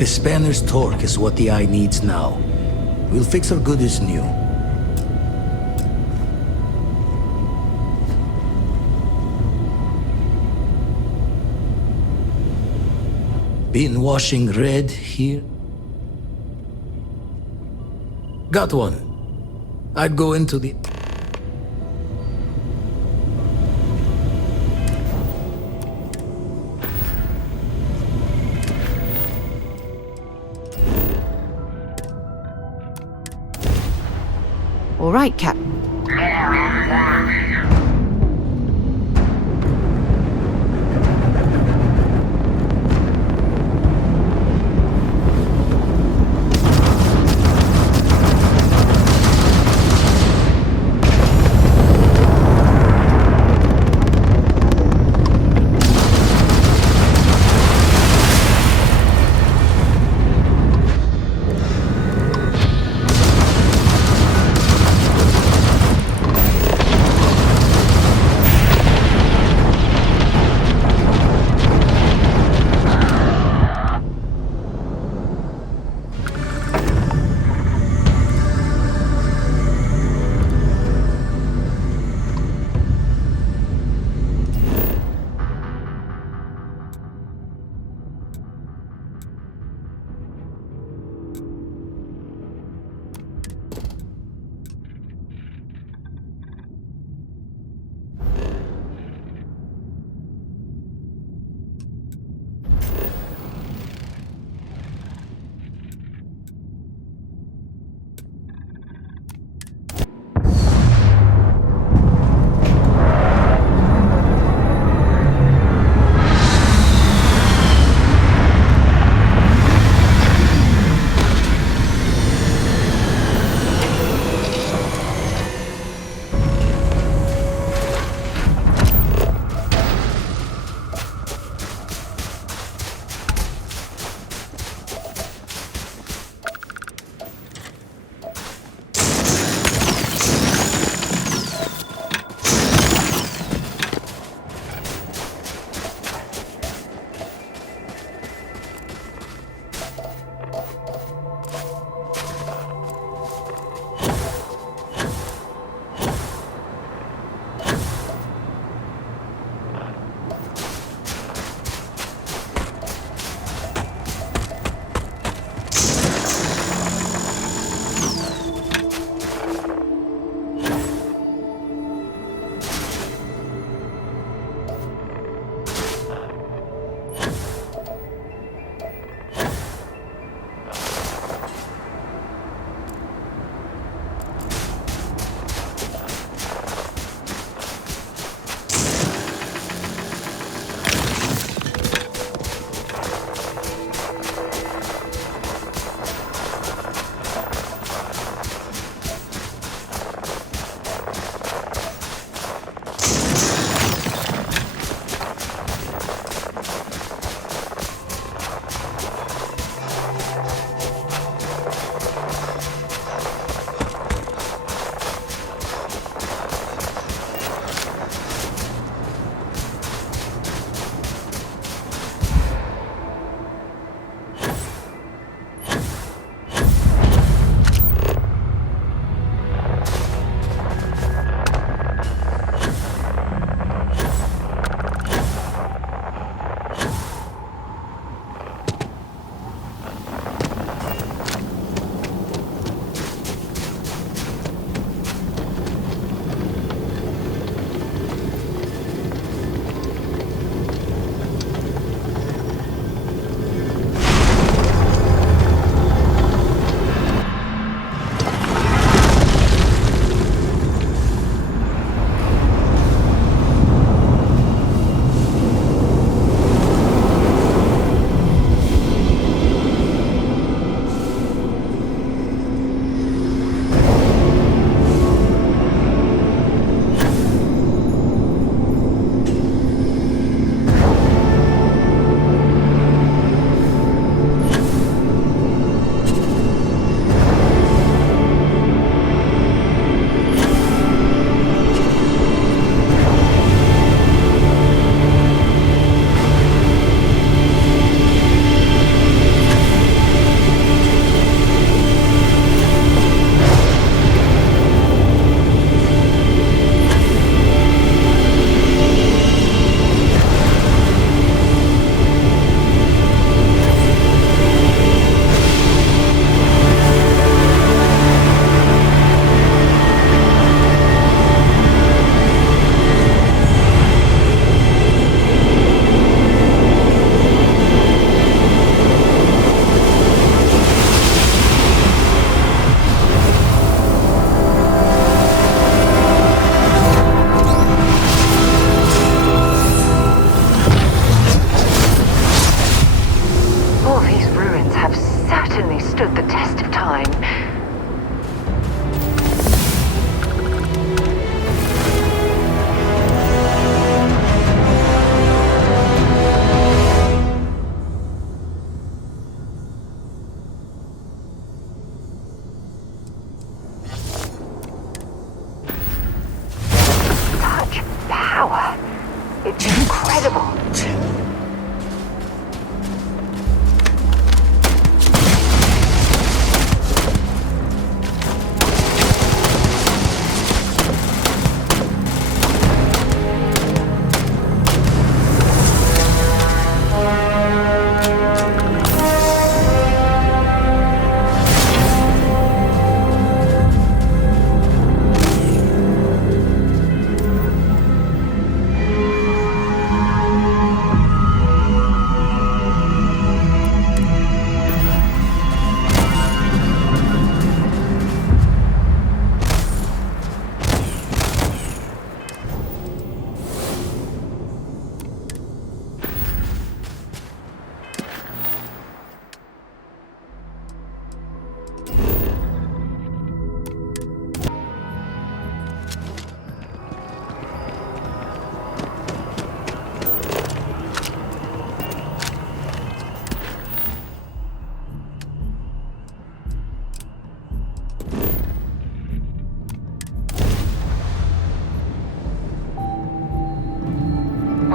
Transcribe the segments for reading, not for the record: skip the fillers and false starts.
The spanner's torque is what the eye needs now. We'll fix her good as new. Been washing red here? Got one. I'd go into the... All right, Cap.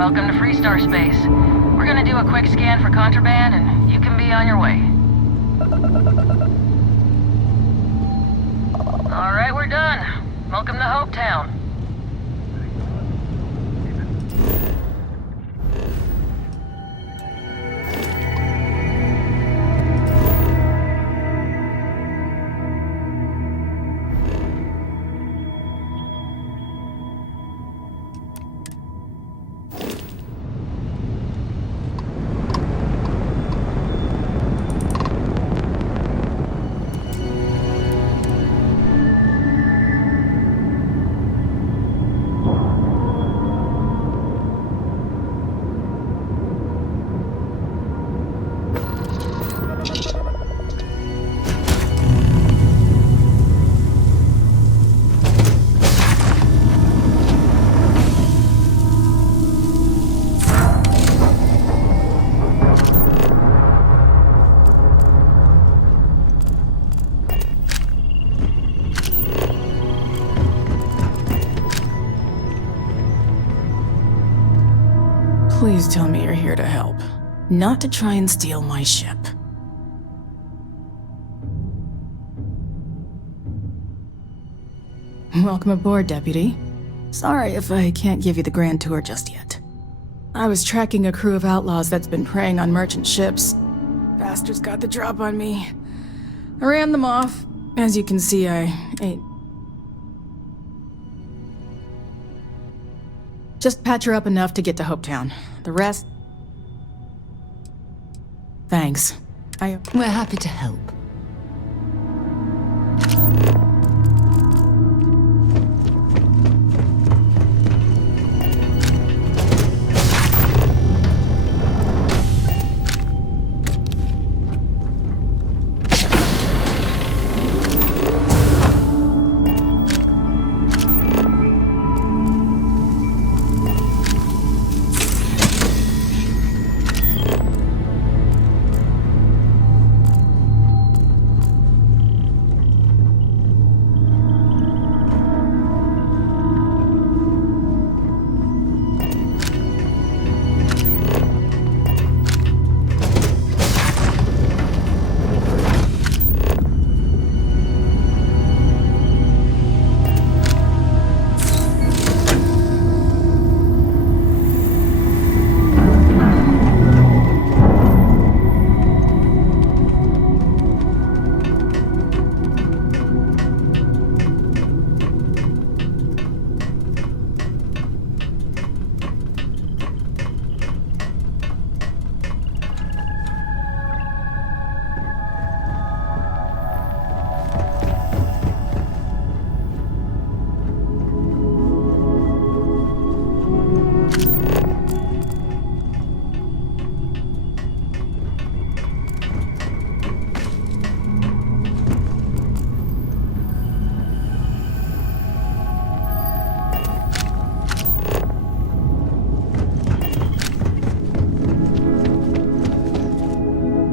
Welcome to Freestar Space. We're gonna do a quick scan for contraband, and you can be on your way. Alright, we're done. Welcome to Hopetown. Please tell me you're here to help, not to try and steal my ship. Welcome aboard, Deputy. Sorry if I can't give you the grand tour just yet. I was tracking a crew of outlaws that's been preying on merchant ships. Bastards got the drop on me. I ran them off. As you can see, I ain't... Just patch her up enough to get to Hopetown. The rest... Thanks. We're happy to help.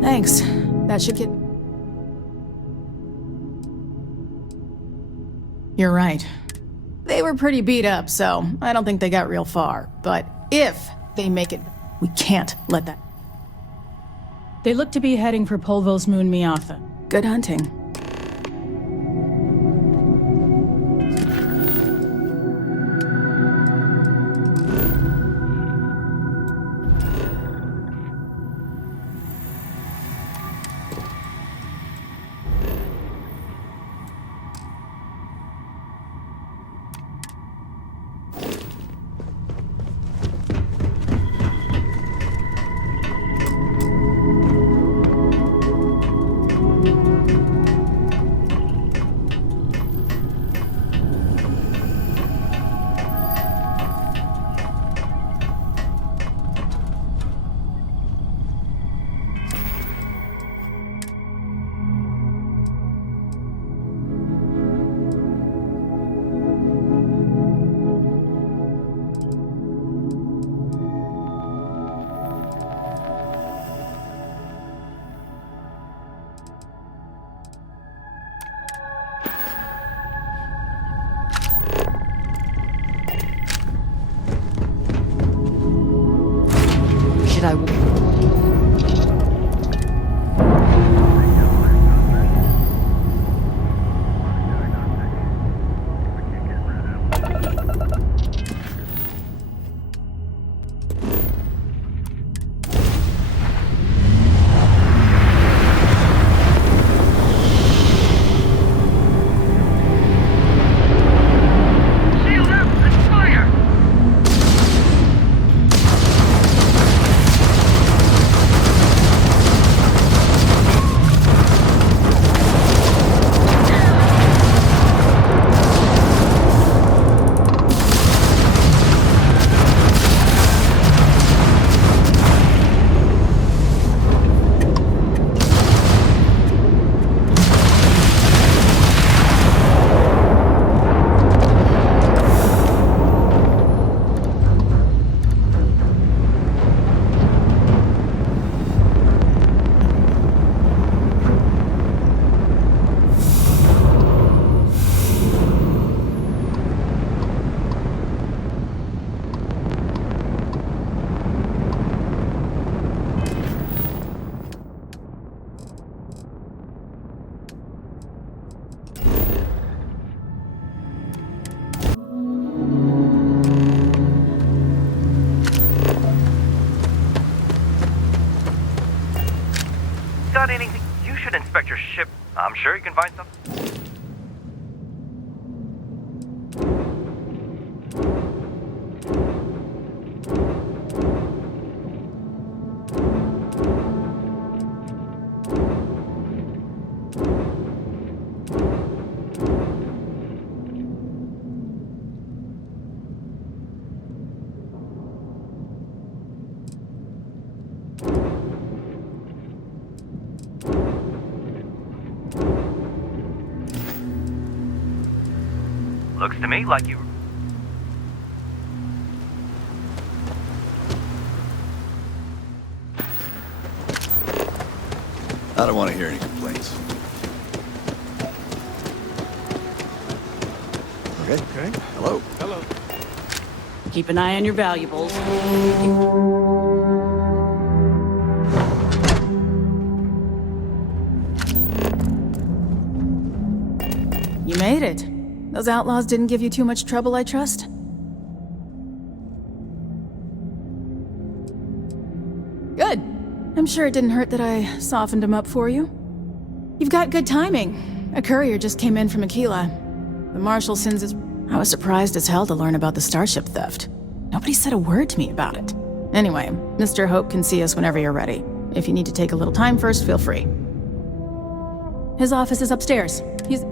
Thanks. That should get... You're right. They were pretty beat up, so I don't think they got real far. But if they make it, we can't let that... They look to be heading for Polvo's moon Miatha. Good hunting. did I... Got anything? You should inspect your ship. I'm sure you can find something. Looks to me like you... I don't want to hear any complaints. Okay. Hello. Keep an eye on your valuables. You made it. Those outlaws didn't give you too much trouble, I trust? Good. I'm sure it didn't hurt that I softened them up for you. You've got good timing. A courier just came in from Aquila. The Marshal sends his... I was surprised as hell to learn about the starship theft. Nobody said a word to me about it. Anyway, Mr. Hope can see us whenever you're ready. If you need to take a little time first, feel free. His office is upstairs. He's...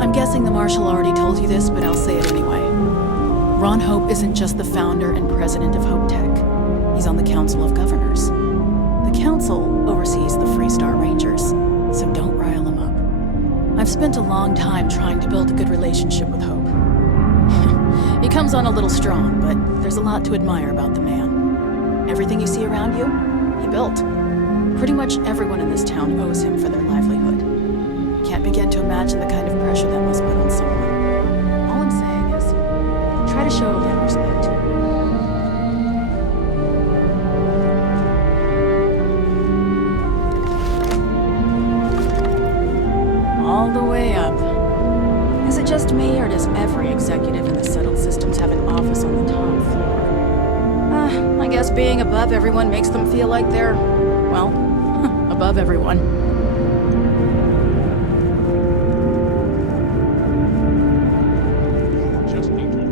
I'm guessing the Marshal already told you this, but I'll say it anyway. Ron Hope isn't just the founder and president of Hope Tech. He's on the Council of Governors. The Council oversees the Freestar Rangers, so don't rile him up. I've spent a long time trying to build a good relationship with Hope. He comes on a little strong, but there's a lot to admire about the man. Everything you see around you, he built. Pretty much everyone in this town owes him for their livelihood. Can't begin to imagine the kind of pressure that must put on someone. All I'm saying is, try to show a little respect. All the way up. Is it just me, or does every executive in the settled systems have an office on the top floor? I guess being above everyone makes them feel like they're, well, above everyone.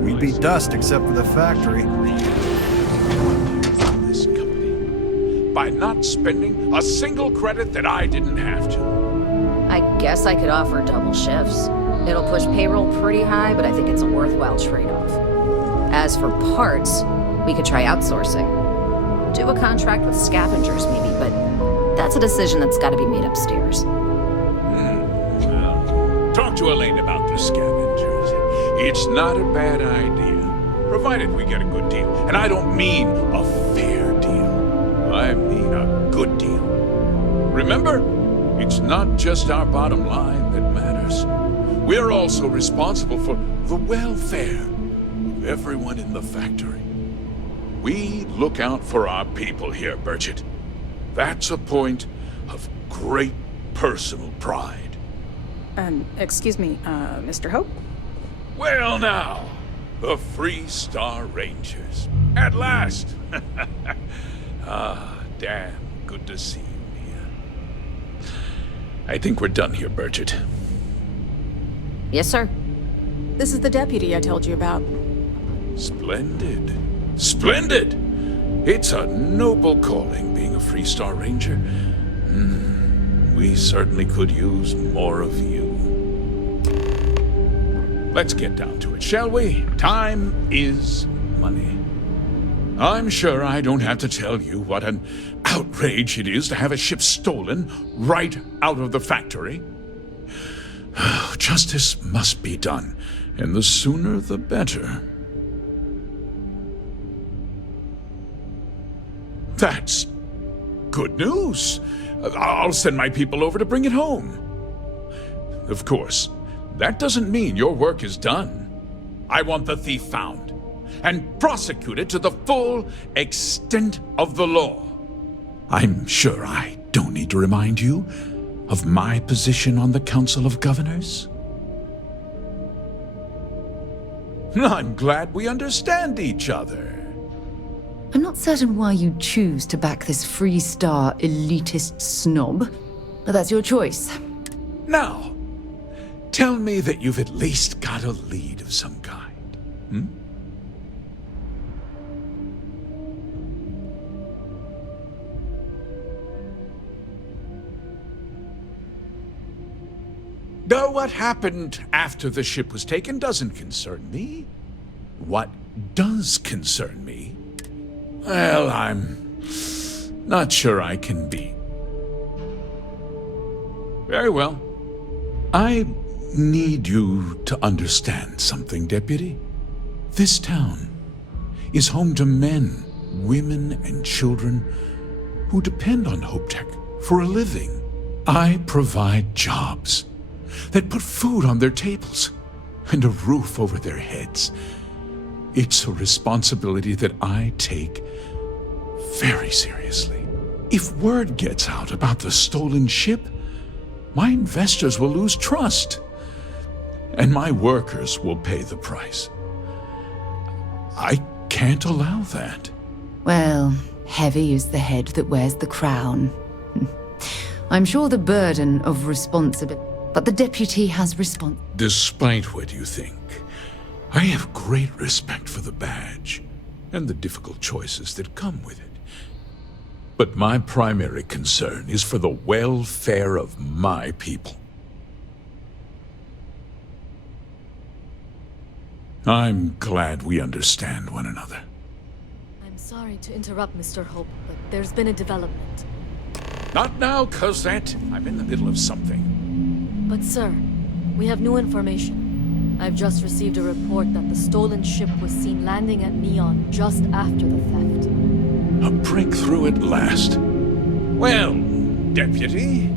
We'd be dust except for the factory. This company by not spending a single credit that I didn't have to. I guess I could offer double shifts. It'll push payroll pretty high, but I think it's a worthwhile trade-off. As for parts, we could try outsourcing. Do a contract with scavengers maybe, but that's a decision that's got to be made upstairs. Well, talk to Elaine about the scavengers. It's not a bad idea, provided we get a good deal. And I don't mean a fair deal. I mean a good deal. Remember, it's not just our bottom line that matters. We're also responsible for the welfare of everyone in the factory. We look out for our people here, Bridget. That's a point of great personal pride. Excuse me, Mr. Hope? Well now, the Free Star Rangers. At last! Ah, damn, good to see you, Mia. I think we're done here, Bridget. Yes, sir. This is the deputy I told you about. Splendid. Splendid! It's a noble calling, being a Free Star Ranger. We certainly could use more of you. Let's get down to it, shall we? Time is money. I'm sure I don't have to tell you what an outrage it is to have a ship stolen right out of the factory. Justice must be done, and the sooner the better. That's good news. I'll send my people over to bring it home. Of course, that doesn't mean your work is done. I want the thief found and prosecuted to the full extent of the law. I'm sure I don't need to remind you of my position on the Council of Governors. I'm glad we understand each other. I'm not certain why you choose to back this Free Star elitist snob, but that's your choice. Now, tell me that you've at least got a lead of some kind, Though what happened after the ship was taken doesn't concern me. What does concern me? Well, I'm not sure I can be. Very well. I need you to understand something, Deputy. This town is home to men, women, and children who depend on HopeTech for a living. I provide jobs that put food on their tables and a roof over their heads. It's a responsibility that I take very seriously. If word gets out about the stolen ship, my investors will lose trust, and my workers will pay the price. I can't allow that. Well, heavy is the head that wears the crown. I'm sure the burden of responsibility, but the deputy has Despite what you think, I have great respect for the badge and the difficult choices that come with it. But my primary concern is for the welfare of my people. I'm glad we understand one another. I'm sorry to interrupt, Mr. Hope, but there's been a development. Not now, Cosette. I'm in the middle of something. But sir, we have new information. I've just received a report that the stolen ship was seen landing at Neon just after the theft. A breakthrough at last. Well, Deputy,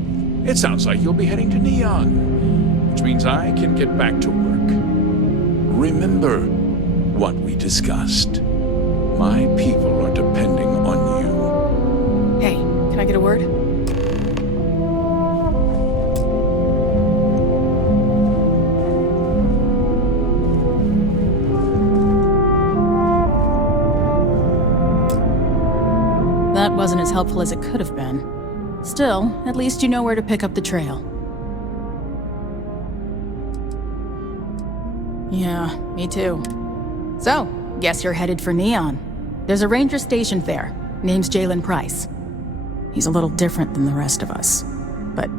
it sounds like you'll be heading to Neon, which means I can get back to work. Remember what we discussed. My people are depending on you. Hey, can I get a word? That wasn't as helpful as it could have been. Still, at least you know where to pick up the trail. Yeah, me too. So, guess you're headed for Neon. There's a ranger stationed there. Name's Jalen Price. He's a little different than the rest of us. But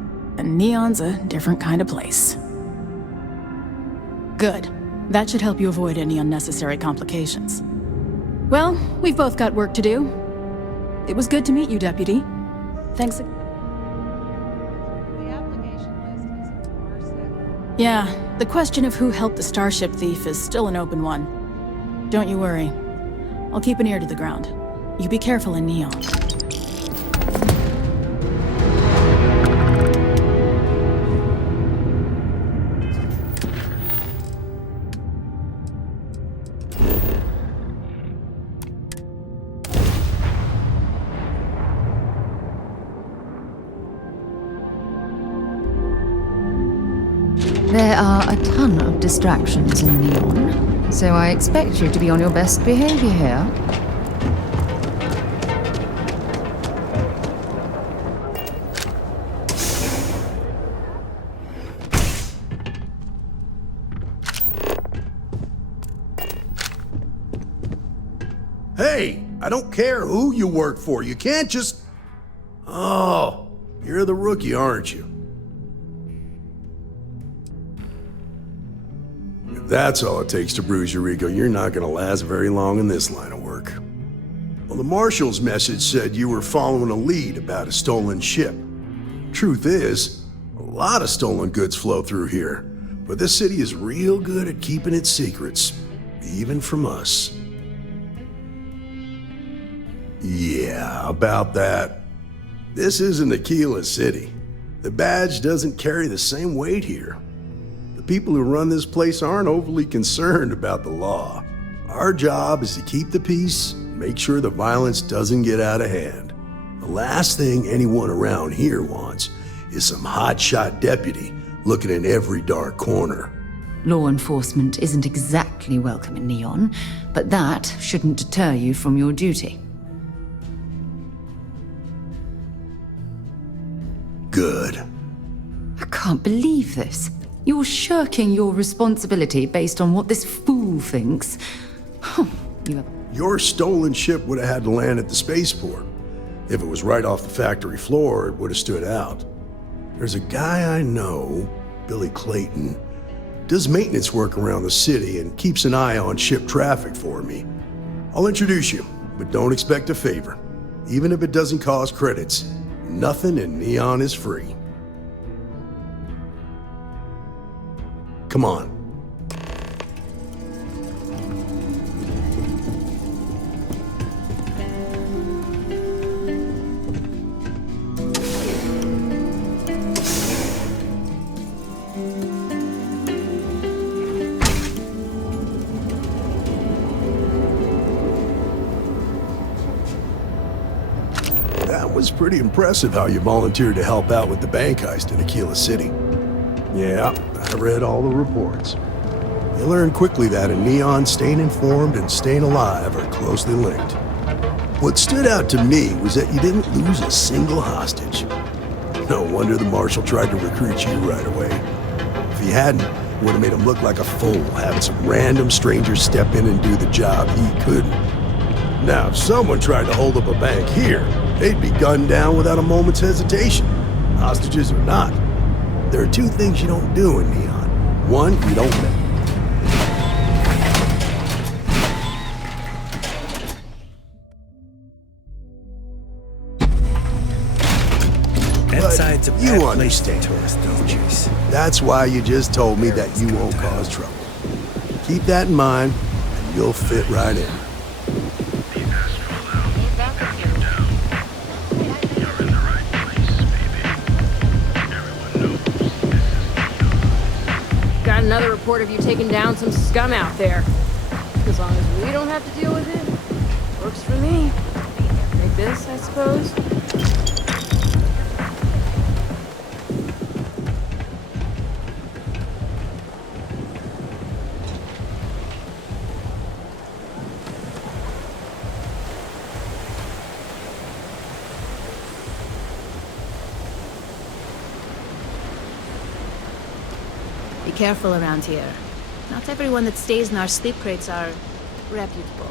Neon's a different kind of place. Good. That should help you avoid any unnecessary complications. Well, we've both got work to do. It was good to meet you, Deputy. Thanks. Yeah, the question of who helped the Starship thief is still an open one. Don't you worry. I'll keep an ear to the ground. You be careful in Neon. are a ton of distractions in Neon, so I expect you to be on your best behavior here. Hey, I don't care who you work for. You can't just... Oh, you're the rookie, aren't you? If that's all it takes to bruise your ego, you're not gonna last very long in this line of work. Well, the Marshal's message said you were following a lead about a stolen ship. Truth is, a lot of stolen goods flow through here, but this city is real good at keeping its secrets, even from us. Yeah, about that. This isn't Aquila City. The badge doesn't carry the same weight here. The people who run this place aren't overly concerned about the law. Our job is to keep the peace, make sure the violence doesn't get out of hand. The last thing anyone around here wants is some hotshot deputy looking in every dark corner. Law enforcement isn't exactly welcome in Neon, but that shouldn't deter you from your duty. Good. I can't believe this. You're shirking your responsibility based on what this fool thinks. Your stolen ship would have had to land at the spaceport. If it was right off the factory floor, it would have stood out. There's a guy I know, Billy Clayton, does maintenance work around the city and keeps an eye on ship traffic for me. I'll introduce you, but don't expect a favor. Even if it doesn't cost credits, nothing in Neon is free. Come on. That was pretty impressive how you volunteered to help out with the bank heist in Aquila City. Yeah, I read all the reports. You learn quickly that in Neon, staying informed and staying alive are closely linked. What stood out to me was that you didn't lose a single hostage. No wonder the Marshal tried to recruit you right away. If he hadn't, it would have made him look like a fool, having some random stranger step in and do the job he couldn't. Now, if someone tried to hold up a bank here, they'd be gunned down without a moment's hesitation. Hostages or not. There are two things you don't do in Neon. One, you don't bet. But you understand, don't you? That's why you just told me that you won't cause trouble. Keep that in mind, and you'll fit right in. Got another report of you taking down some scum out there. As long as we don't have to deal with it, works for me. Like this, I suppose. Be careful around here. Not everyone that stays in our sleep crates are reputable.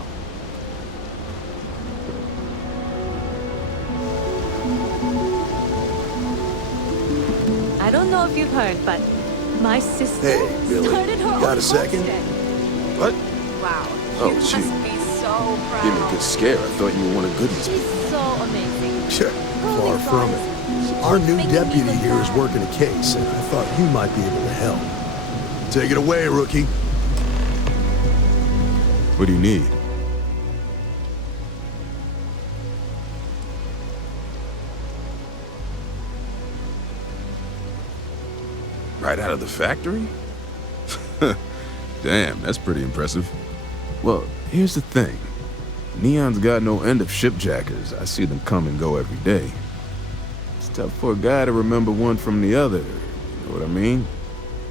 I don't know if you've heard, but my sister Hey, Billy, started her got own a second? homestead. What? Wow. Oh, you shoot. must be so proud. Give me a good scare. I thought you were one of Goody's. She's so amazing. Sure, far from it. Our new deputy here is working a case, and I thought you might be able to help. Take it away, rookie. What do you need? Right out of the factory? Damn, that's pretty impressive. Well, here's the thing. Neon's got no end of shipjackers. I see them come and go every day. It's tough for a guy to remember one from the other, you know what I mean?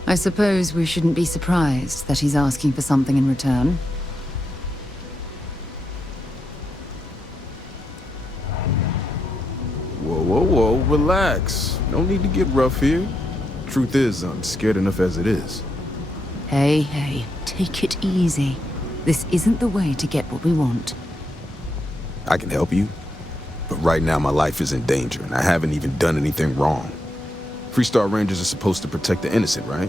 I suppose we shouldn't be surprised that he's asking for something in return. Whoa, whoa, whoa, relax. No need to get rough here. Truth is, I'm scared enough as it is. Hey, take it easy. This isn't the way to get what we want. I can help you, but right now my life is in danger and I haven't even done anything wrong. Freestar Rangers are supposed to protect the innocent, right?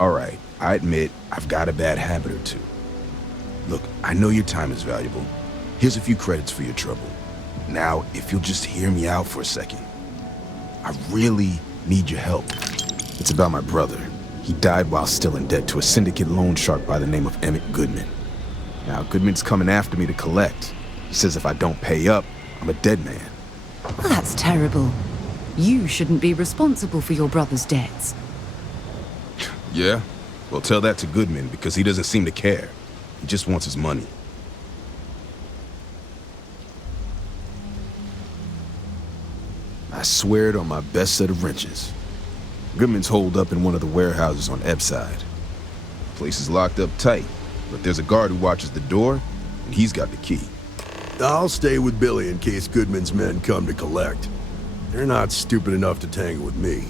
All right, I admit I've got a bad habit or two. Look, I know your time is valuable. Here's a few credits for your trouble. Now, if you'll just hear me out for a second. I really need your help. It's about my brother. He died while still in debt to a syndicate loan shark by the name of Emmett Goodman. Now, Goodman's coming after me to collect. He says if I don't pay up, I'm a dead man. Well, that's terrible. You shouldn't be responsible for your brother's debts. Yeah? Well, tell that to Goodman because he doesn't seem to care. He just wants his money. I swear it on my best set of wrenches. Goodman's holed up in one of the warehouses on Ebbside. Place is locked up tight, but there's a guard who watches the door, and he's got the key. I'll stay with Billy in case Goodman's men come to collect. They're not stupid enough to tangle with me.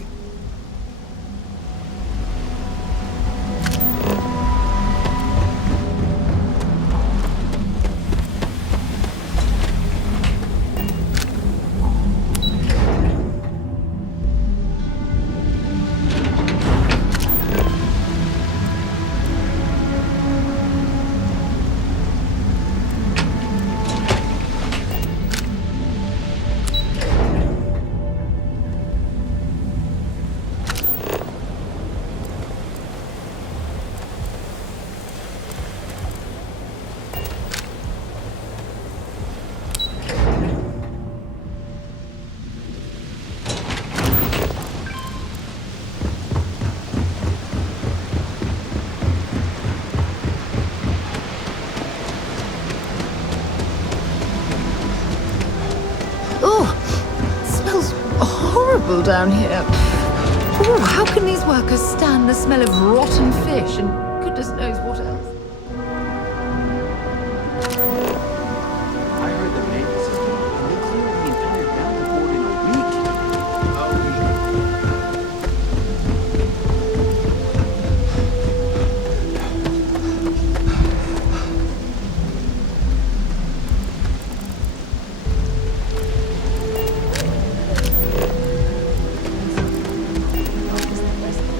Down here. Oh, how can these workers stand the smell of rotten fish and goodness knows what else? I heard the maintenance system will clear the entire bound board in a week.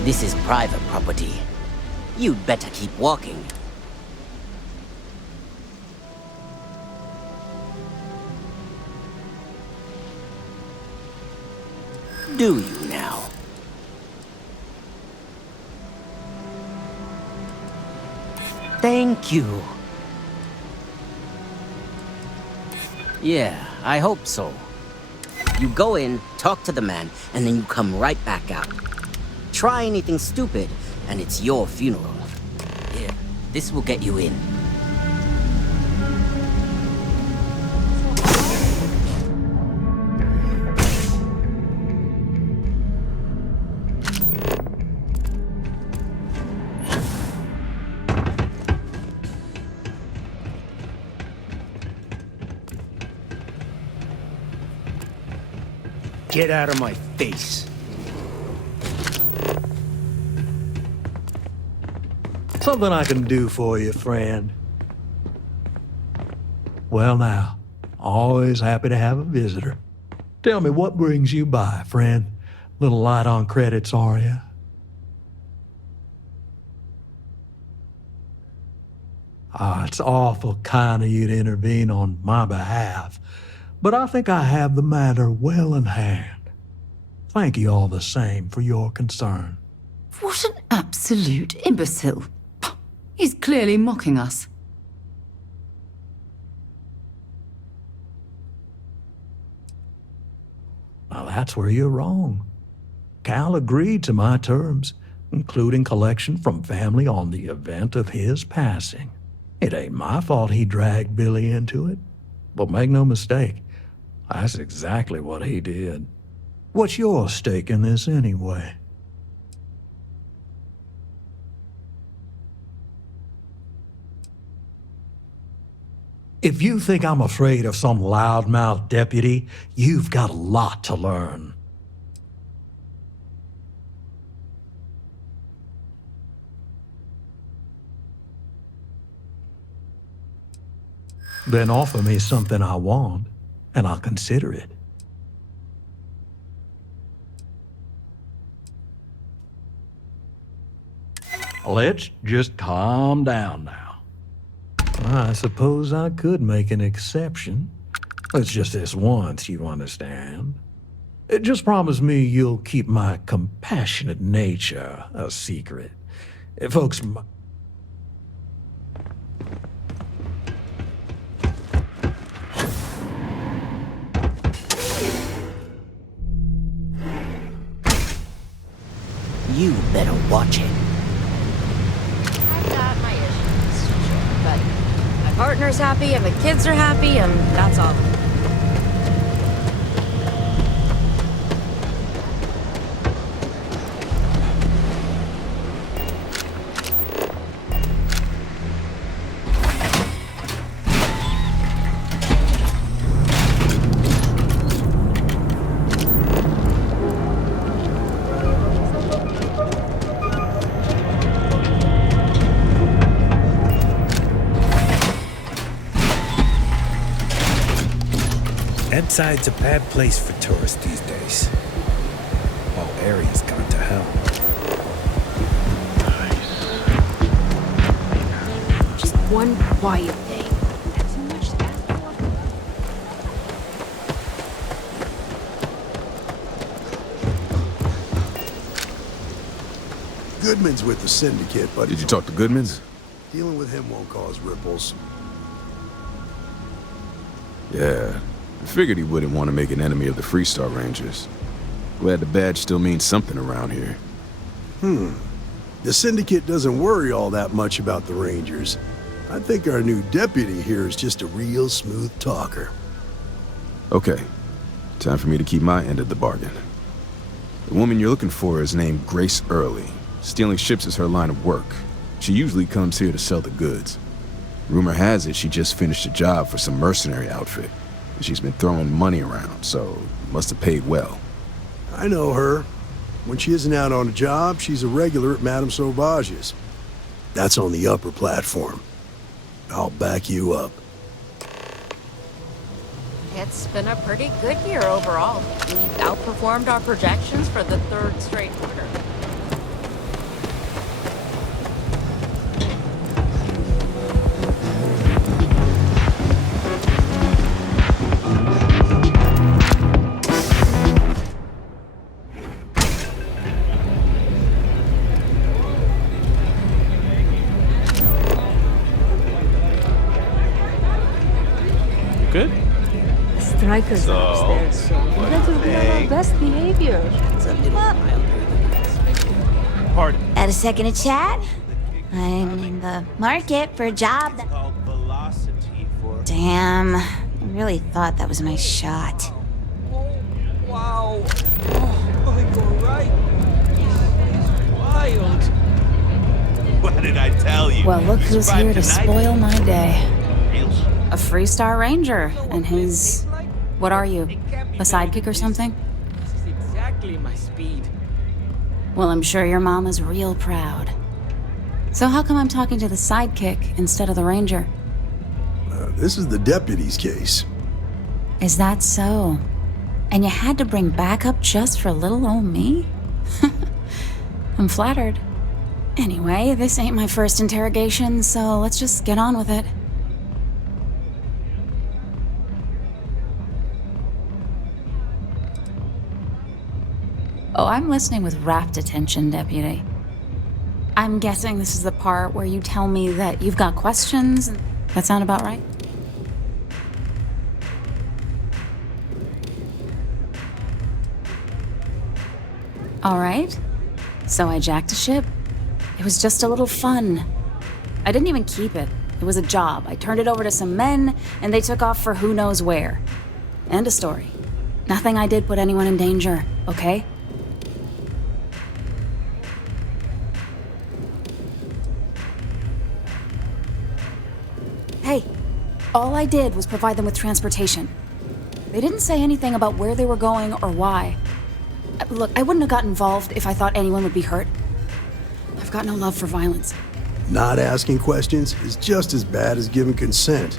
This is private property. You'd better keep walking. Do you now? Thank you. Yeah, I hope so. You go in, talk to the man, and then you come right back out. Try anything stupid, and it's your funeral. Here, this will get you in. Get out of my face. Something I can do for you, friend. Well now, always happy to have a visitor. Tell me, what brings you by, friend? Little light on credits, are you? It's awful kind of you to intervene on my behalf, but I think I have the matter well in hand. Thank you all the same for your concern. What an absolute imbecile. He's clearly mocking us. Now that's where you're wrong. Cal agreed to my terms, including collection from family on the event of his passing. It ain't my fault he dragged Billy into it, but make no mistake, That's exactly what he did. What's your stake in this anyway? If you think I'm afraid of some loudmouth deputy, you've got a lot to learn. Then offer me something I want, and I'll consider it. Let's just calm down now. I suppose I could make an exception. It's just this once, you understand. Just promise me you'll keep my compassionate nature a secret. Folks... You better watch it. I've got my issues, sure, but my partner's happy and the kids are happy, and that's all. Inside's a bad place for tourists these days. Whole area's gone to hell. Just one quiet day. That's too much to ask for. Goodman's with the syndicate, but... Did you talk to Goodman's? Dealing with him won't cause ripples. Yeah. I figured he wouldn't want to make an enemy of the Freestar Rangers. Glad the badge still means something around here. The syndicate doesn't worry all that much about the Rangers. I think our new deputy here is just a real smooth talker. Okay. Time for me to keep my end of the bargain. The woman you're looking for is named Grace Early. Stealing ships is her line of work. She usually comes here to sell the goods. Rumor has it she just finished a job for some mercenary outfit. She's been throwing money around, so must have paid well. I know her. When she isn't out on a job, she's a regular at Madame Sauvage's. That's on the upper platform. I'll back you up. It's been a pretty good year overall. We outperformed our projections for the third straight quarter. Good? Strikers upstairs, so we better be on our best behavior. Pardon? Had a second to chat? I'm in the market for a job that... Damn. I really thought that was my shot. Wow. Oh, I go right. Wild. What did I tell you? Well, look who's here to spoil my day. A Freestar Ranger and his... What are you? A sidekick or something? This is exactly my speed. Well, I'm sure your mom is real proud. So how come I'm talking to the sidekick instead of the ranger? This is the deputy's case. Is that so? And you had to bring backup just for little old me? I'm flattered. Anyway, this ain't my first interrogation, so let's just get on with it. Oh, I'm listening with rapt attention, Deputy. I'm guessing this is the part where you tell me that you've got questions. That sound about right? All right. So I jacked a ship. It was just a little fun. I didn't even keep it. It was a job. I turned it over to some men, and they took off for who knows where. End of story. Nothing I did put anyone in danger, okay? Hey, all I did was provide them with transportation. They didn't say anything about where they were going or why. Look, I wouldn't have got involved if I thought anyone would be hurt. I've got no love for violence. Not asking questions is just as bad as giving consent.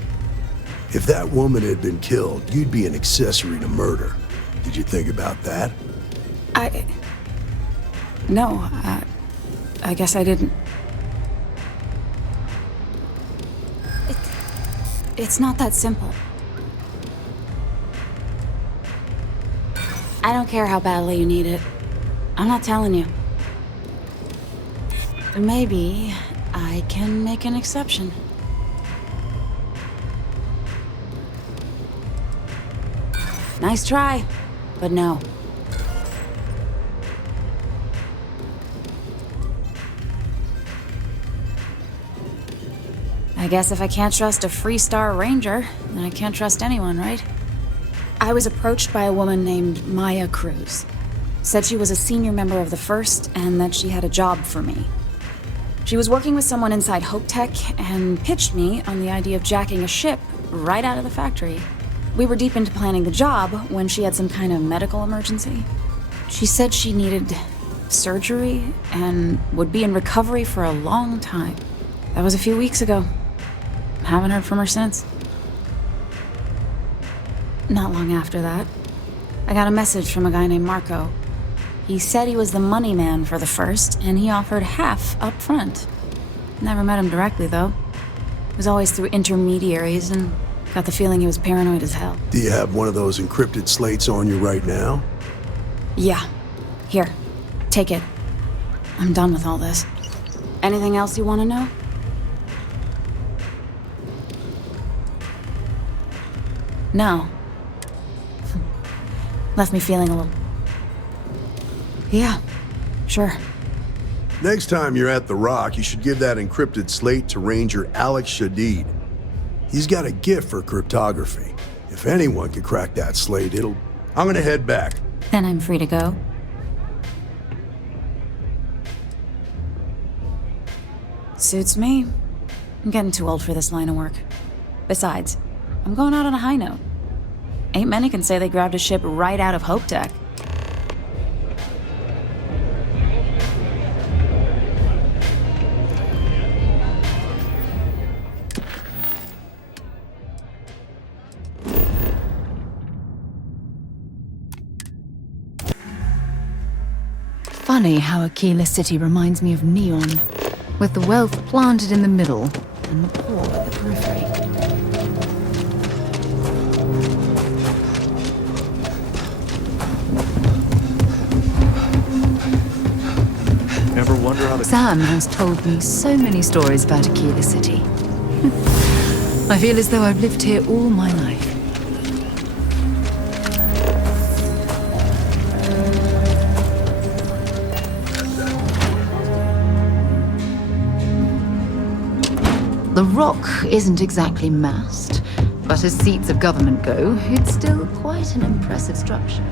If that woman had been killed, you'd be an accessory to murder. Did you think about that? No, I guess I didn't. It's not that simple. I don't care how badly you need it. I'm not telling you. Maybe I can make an exception. Nice try, but no. I guess if I can't trust a Freestar Ranger, then I can't trust anyone, right? I was approached by a woman named Maya Cruz. Said she was a senior member of the First and that she had a job for me. She was working with someone inside Hope Tech and pitched me on the idea of jacking a ship right out of the factory. We were deep into planning the job when she had some kind of medical emergency. She said she needed surgery and would be in recovery for a long time. That was a few weeks ago. Haven't heard from her since. Not long after that, I got a message from a guy named Marco. He said he was the money man for the First, and he offered half up front. Never met him directly, though. It was always through intermediaries, and got the feeling he was paranoid as hell. Do you have one of those encrypted slates on you right now? Yeah. Here. Take it. I'm done with all this. Anything else you want to know? No. Left me feeling a little... Yeah, sure. Next time you're at the Rock, you should give that encrypted slate to Ranger Alex Shadid. He's got a gift for cryptography. If anyone can crack that slate, I'm gonna head back. Then I'm free to go. Suits me. I'm getting too old for this line of work. Besides, I'm going out on a high note. Ain't many can say they grabbed a ship right out of Hope Tech. Funny how Aquila City reminds me of Neon, with the wealth planted in the middle and the poor at the periphery. Ever wonder how the... Sam has told me so many stories about Aquila City. I feel as though I've lived here all my life. The Rock isn't exactly massed, but as seats of government go, it's still quite an impressive structure.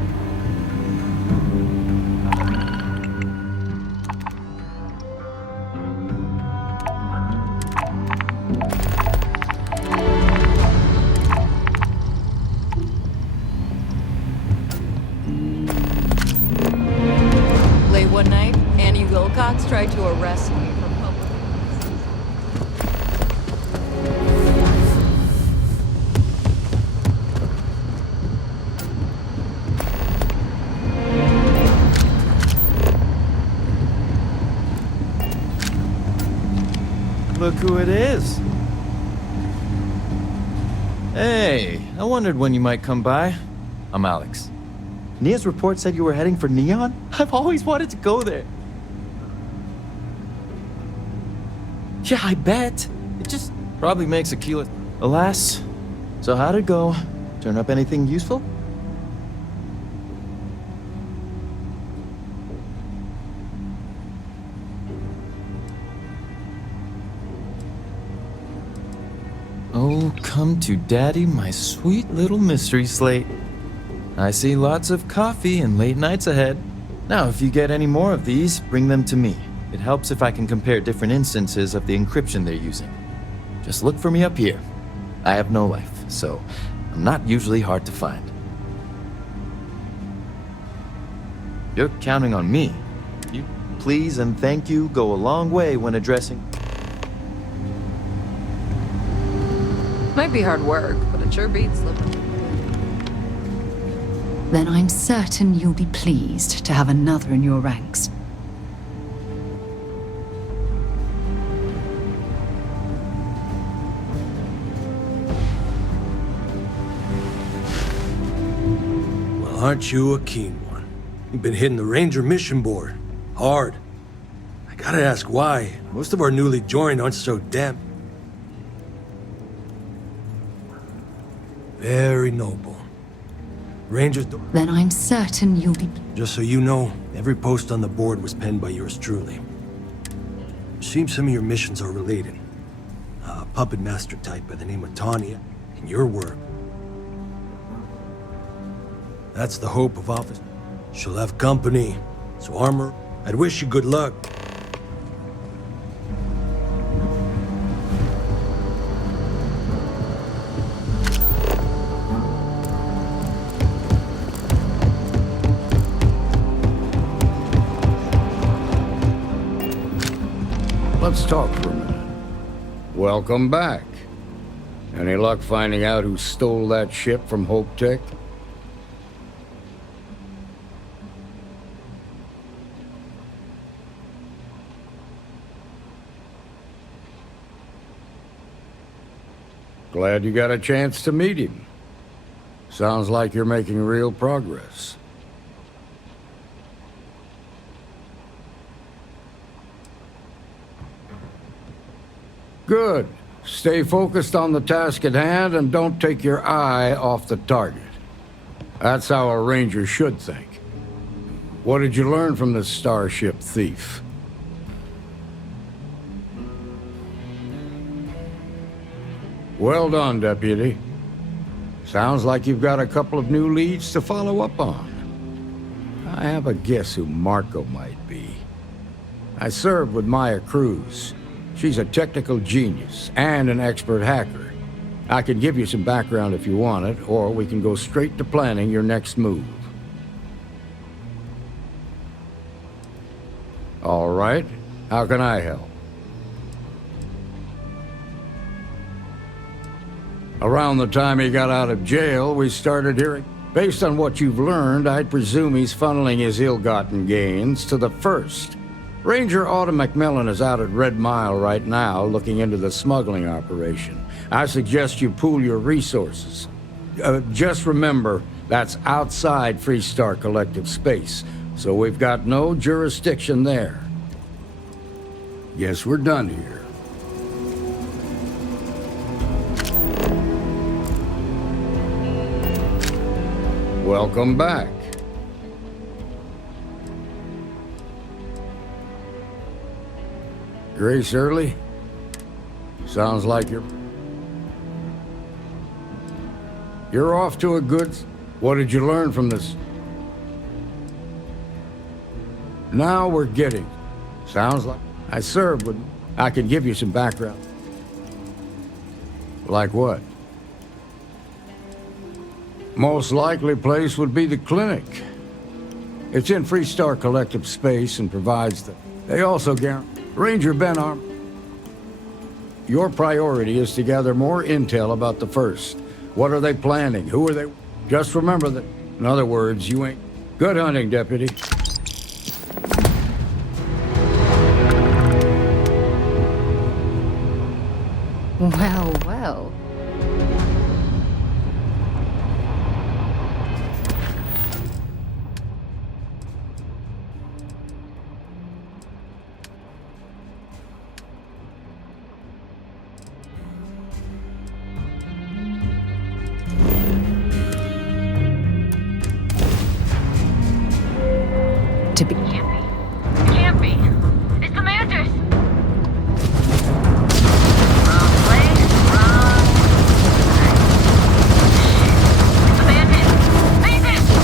Late one night, Annie Wilcox tried to arrest me for public... Look who it is. Hey, I wondered when you might come by. I'm Alex. Nia's report said you were heading for Neon? I've always wanted to go there. Yeah, I bet. It just probably makes Aquila... Alas, so how'd it go? Turn up anything useful? Oh, come to daddy, my sweet little mystery slate. I see lots of coffee and late nights ahead. Now, if you get any more of these, bring them to me. It helps if I can compare different instances of the encryption they're using. Just look for me up here. I have no life, so I'm not usually hard to find. You're counting on me. You please and thank you go a long way when addressing... Might be hard work, but it sure beats living. Then I'm certain you'll be pleased to have another in your ranks. Well, aren't you a keen one? You've been hitting the Ranger mission board. Hard. I gotta ask why. Most of our newly joined aren't so damn... Very noble. Rangers do... Then I'm certain you'll be... Just so you know, every post on the board was penned by yours truly. Seems some of your missions are related. A puppet master type by the name of Tanya, and your work. That's the hope of office. She'll have company, so armor, I'd wish you good luck. Let's talk for a minute. Welcome back. Any luck finding out who stole that ship from Hope Tech? Glad you got a chance to meet him. Sounds like you're making real progress. Good. Stay focused on the task at hand and don't take your eye off the target. That's how a ranger should think. What did you learn from this starship thief? Well done, Deputy. Sounds like you've got a couple of new leads to follow up on. I have a guess who Marco might be. I served with Maya Cruz. She's a technical genius and an expert hacker. I can give you some background if you want it, or we can go straight to planning your next move. All right. How can I help? Around the time he got out of jail, we started hearing... Based on what you've learned, I'd presume he's funneling his ill-gotten gains to the First. Ranger Autumn McMillan is out at Red Mile right now, looking into the smuggling operation. I suggest you pool your resources. Just remember, that's outside Freestar Collective space, so we've got no jurisdiction there. Guess we're done here. Welcome back. Grace early? Sounds like you're off to a good... What did you learn from this? Now we're getting... Sounds like... I served with... I can give you some background. Like what? Most likely place would be the clinic. It's in Freestar Collective space and provides the... They also guarantee... Ranger Ben Arm... Your priority is to gather more intel about the First. What are they planning? Who are they... Just remember that... In other words, you ain't... Good hunting, Deputy. Well, well. To be... Can't be. It's the Mantis! Wrong place, wrong... It's the Mantis! Mantis!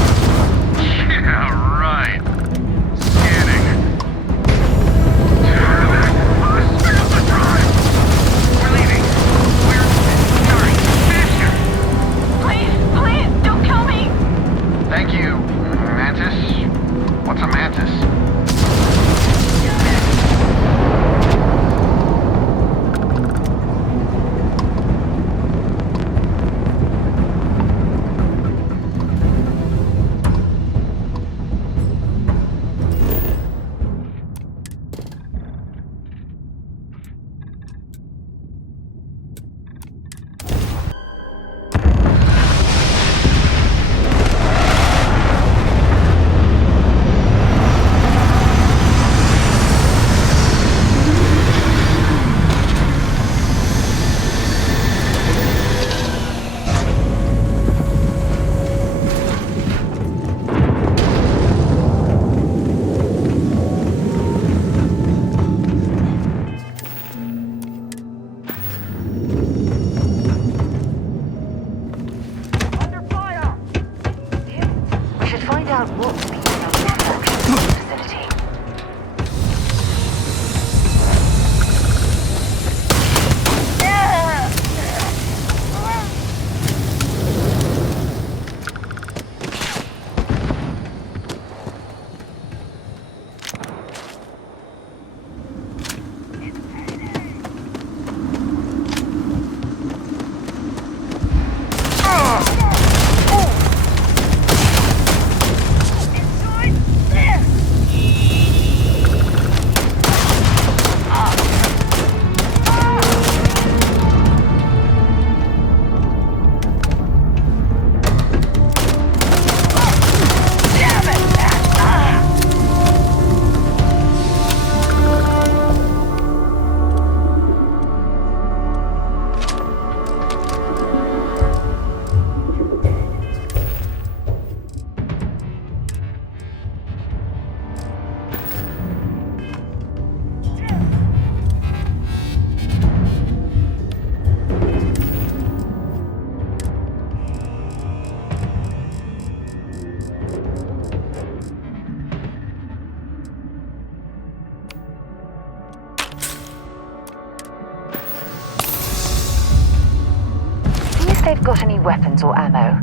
got any weapons or ammo?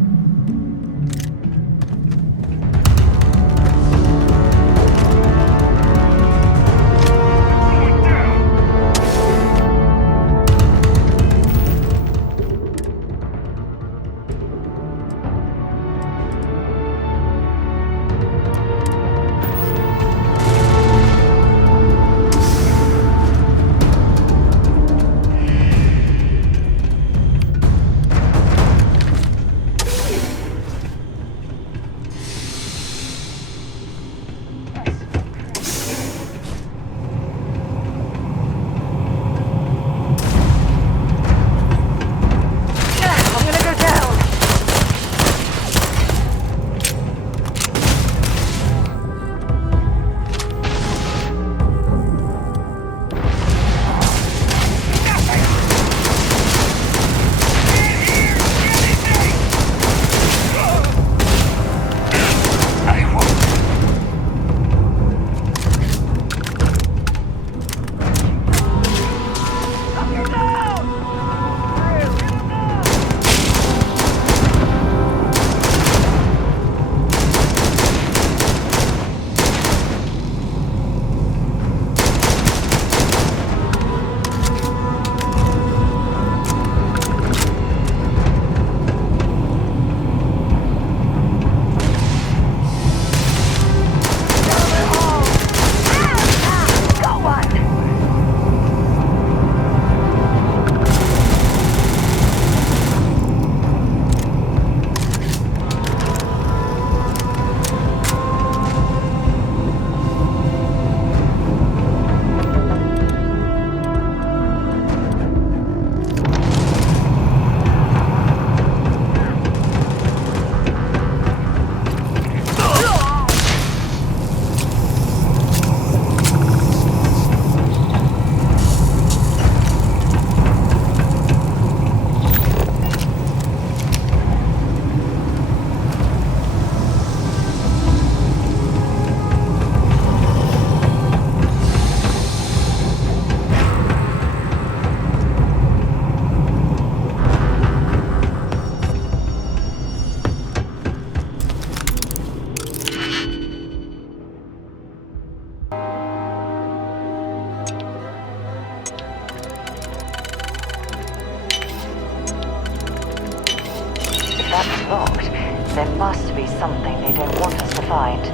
That's locked. There must be something they don't want us to find.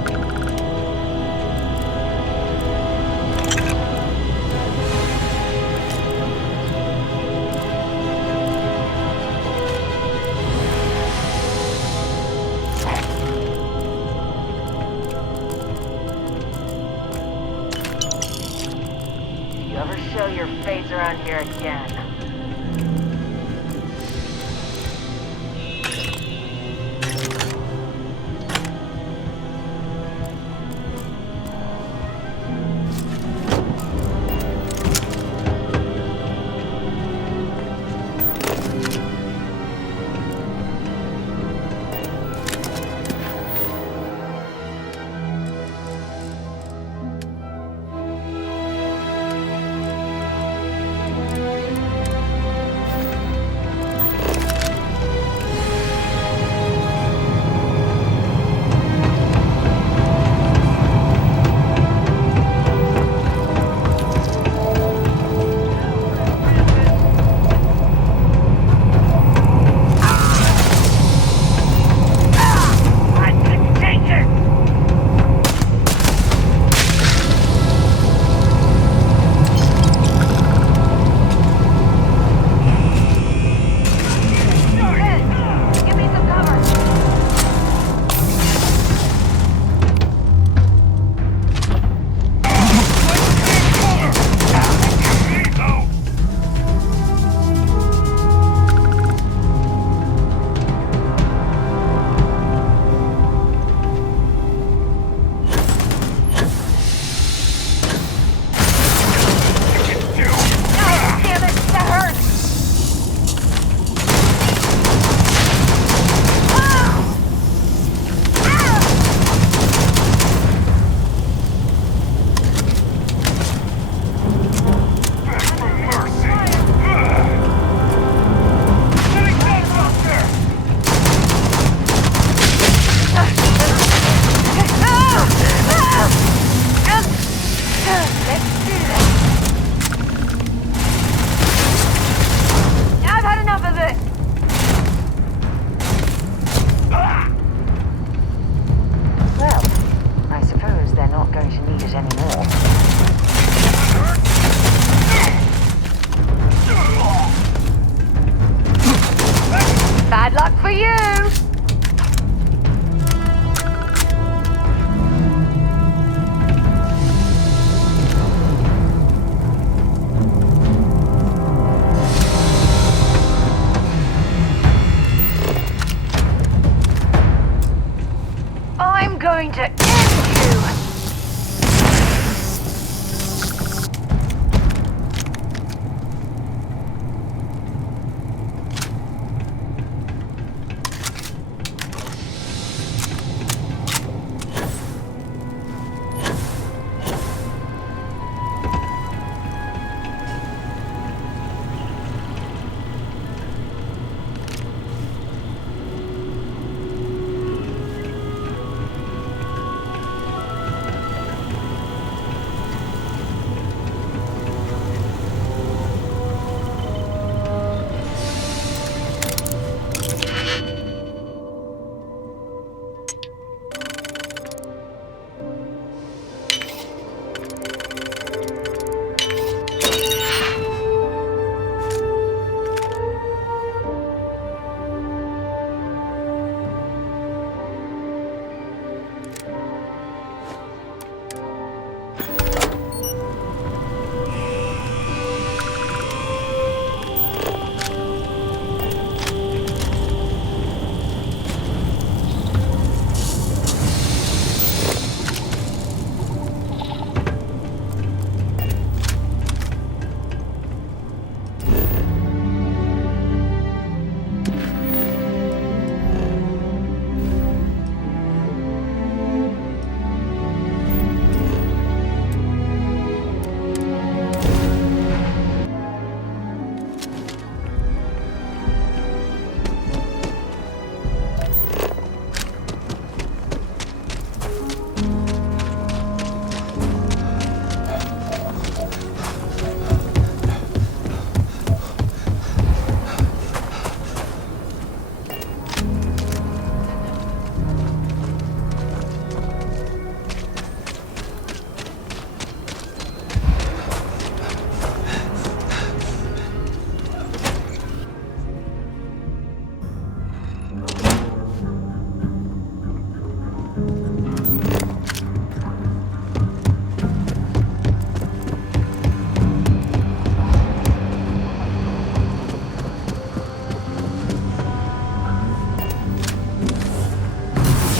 You ever show your face around here again?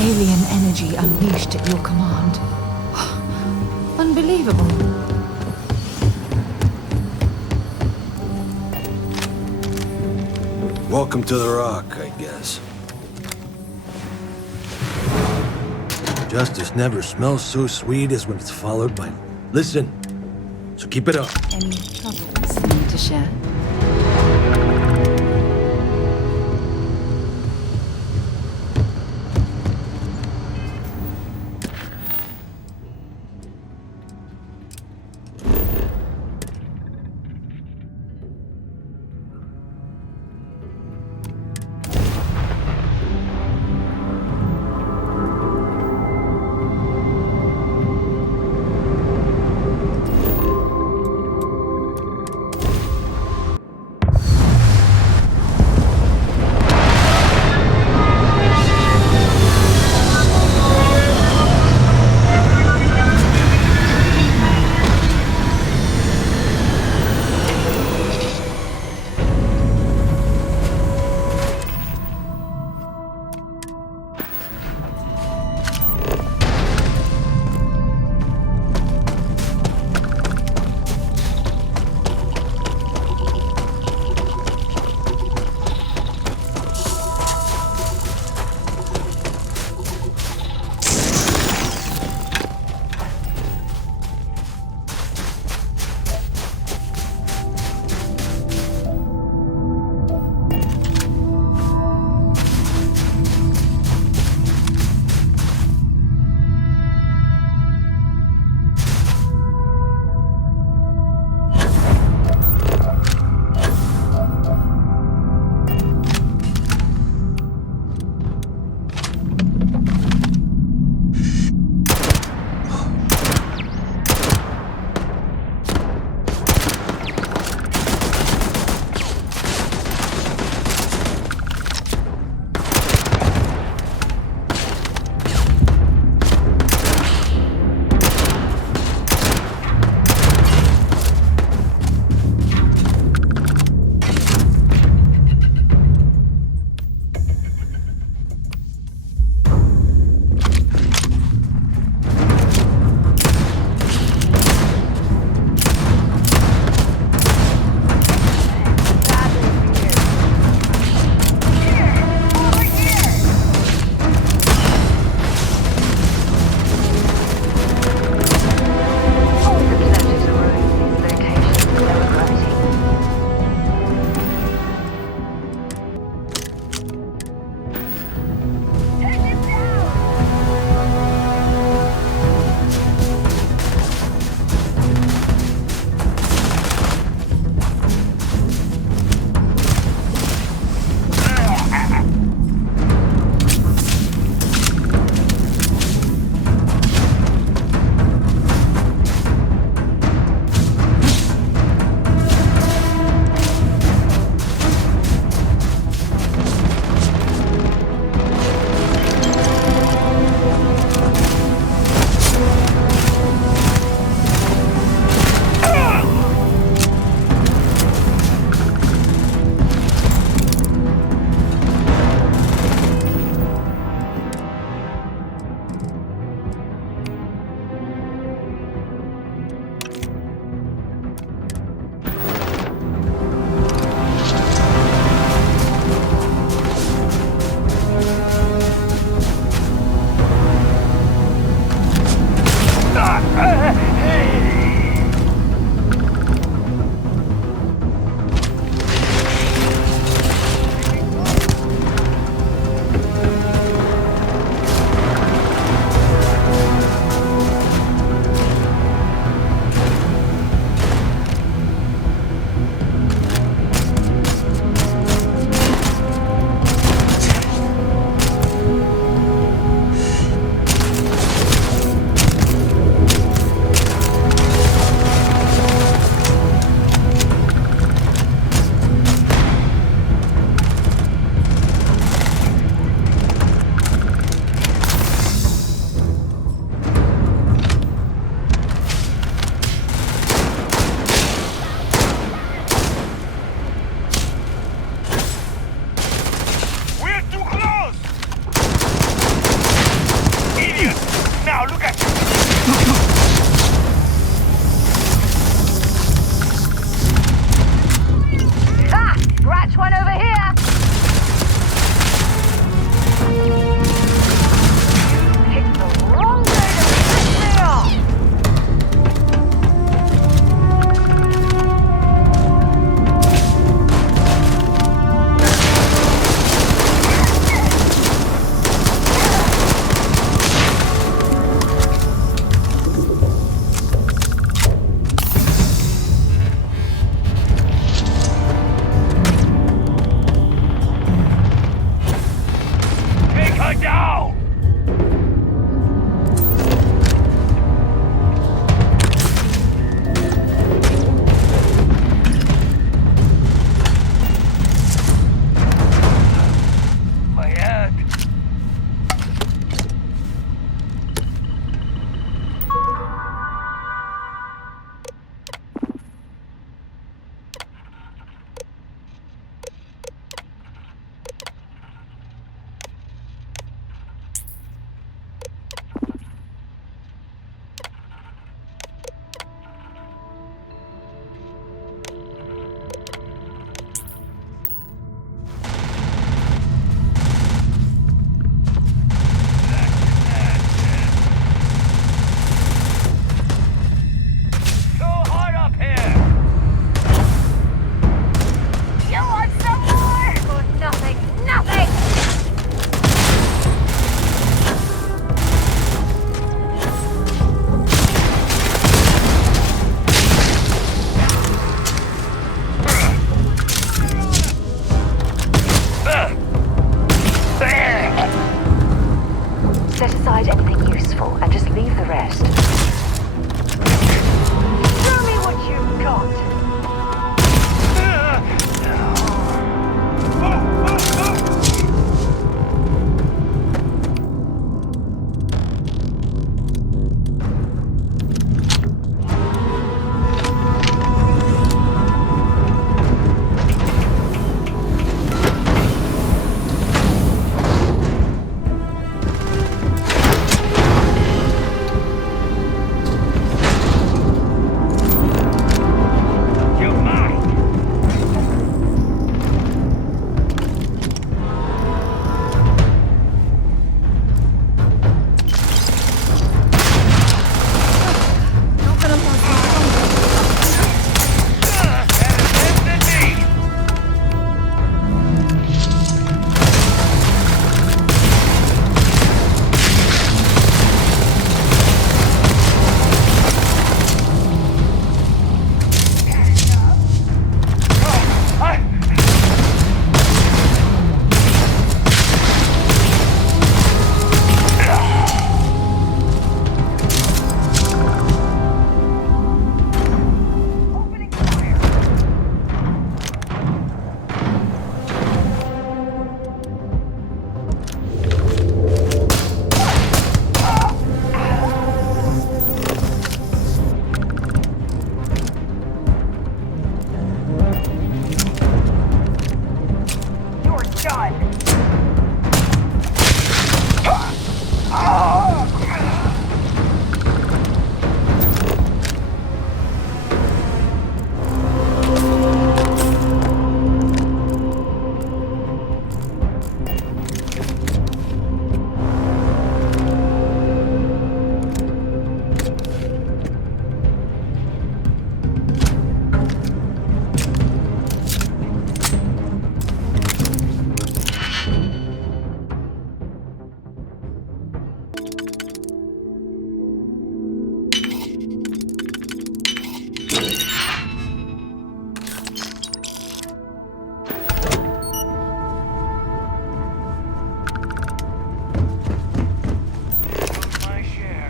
Alien energy unleashed at your command. Unbelievable. Welcome to the Rock, I guess. Justice never smells so sweet as when it's followed by... Listen, so keep it up. Any troubles need to share?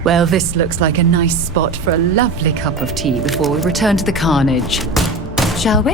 Well, this looks like a nice spot for a lovely cup of tea before we return to the carnage. Shall we?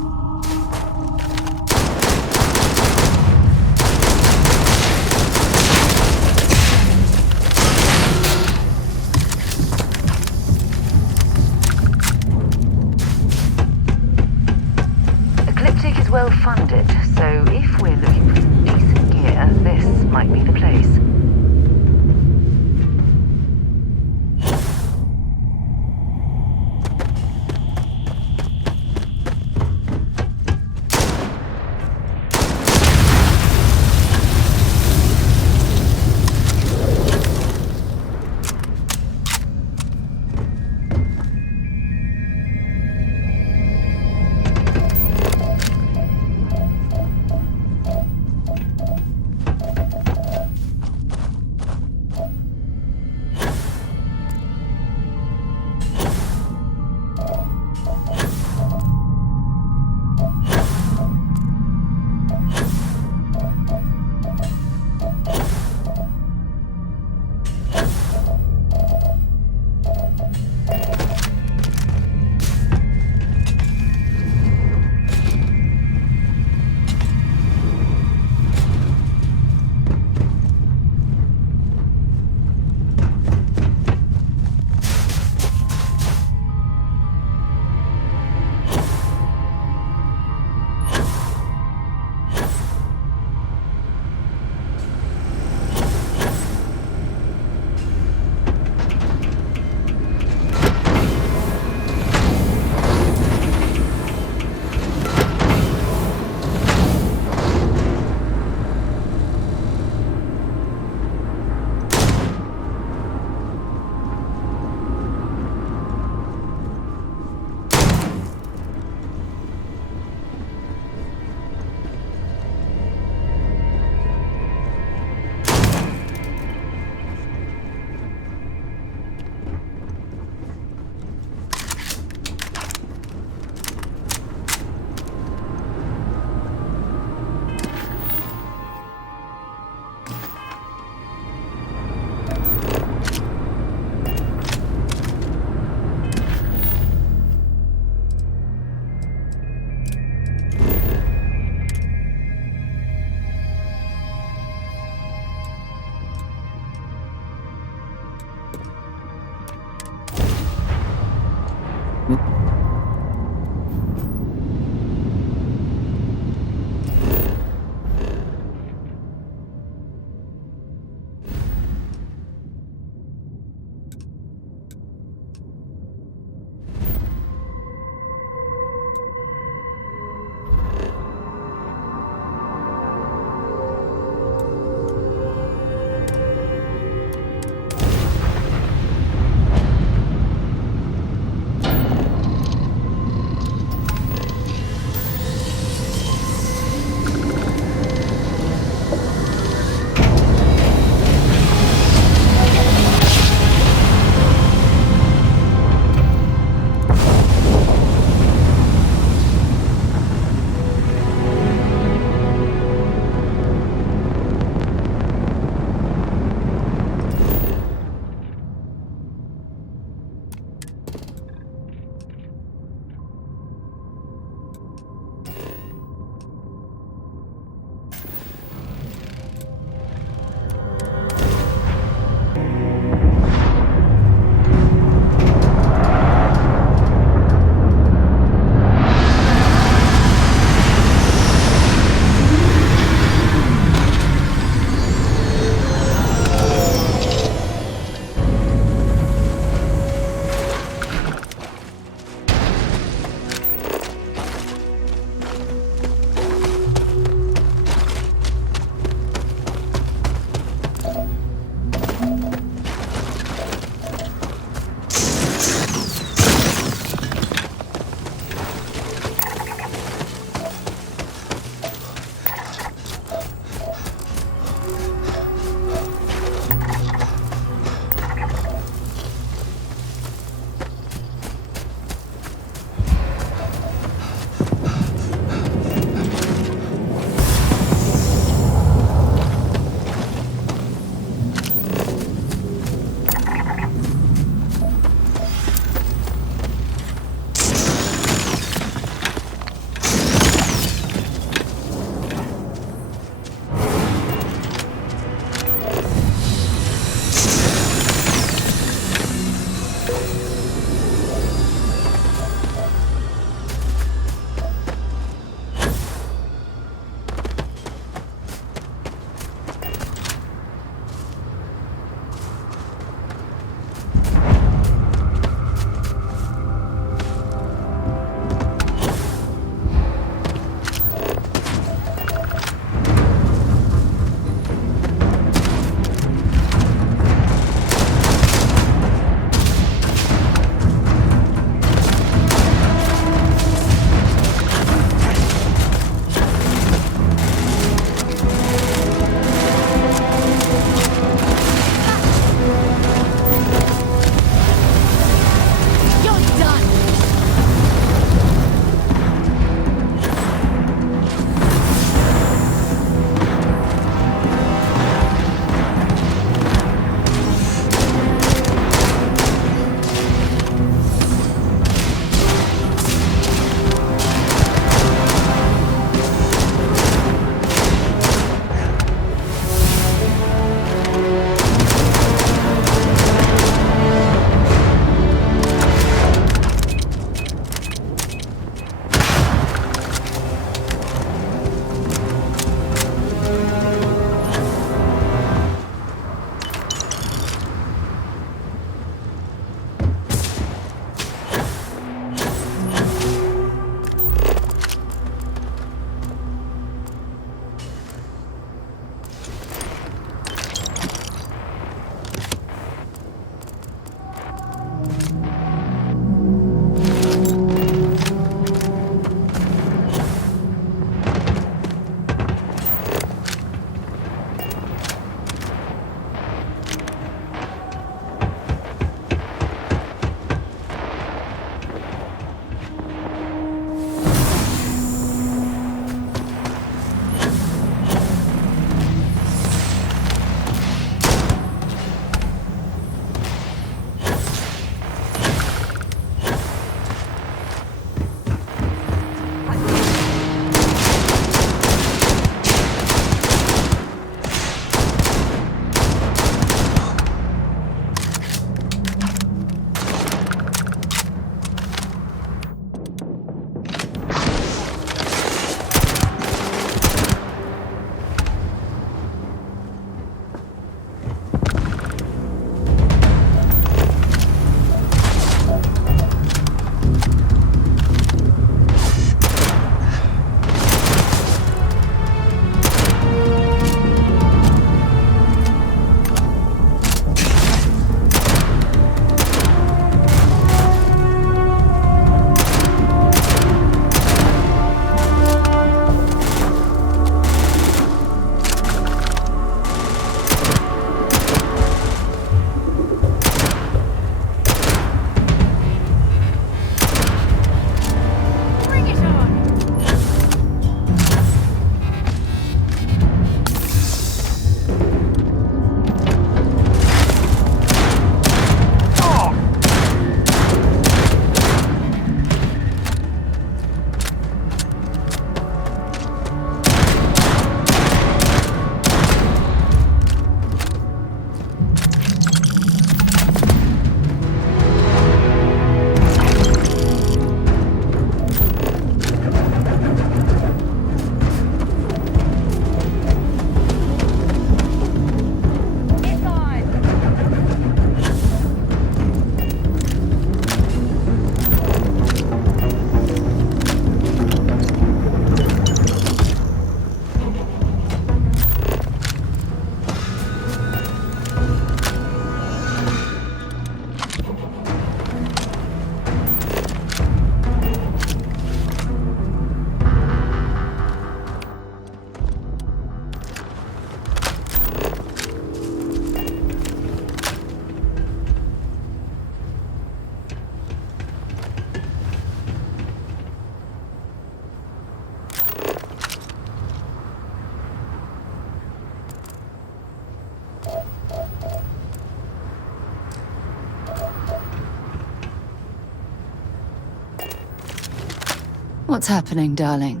What's happening, darling?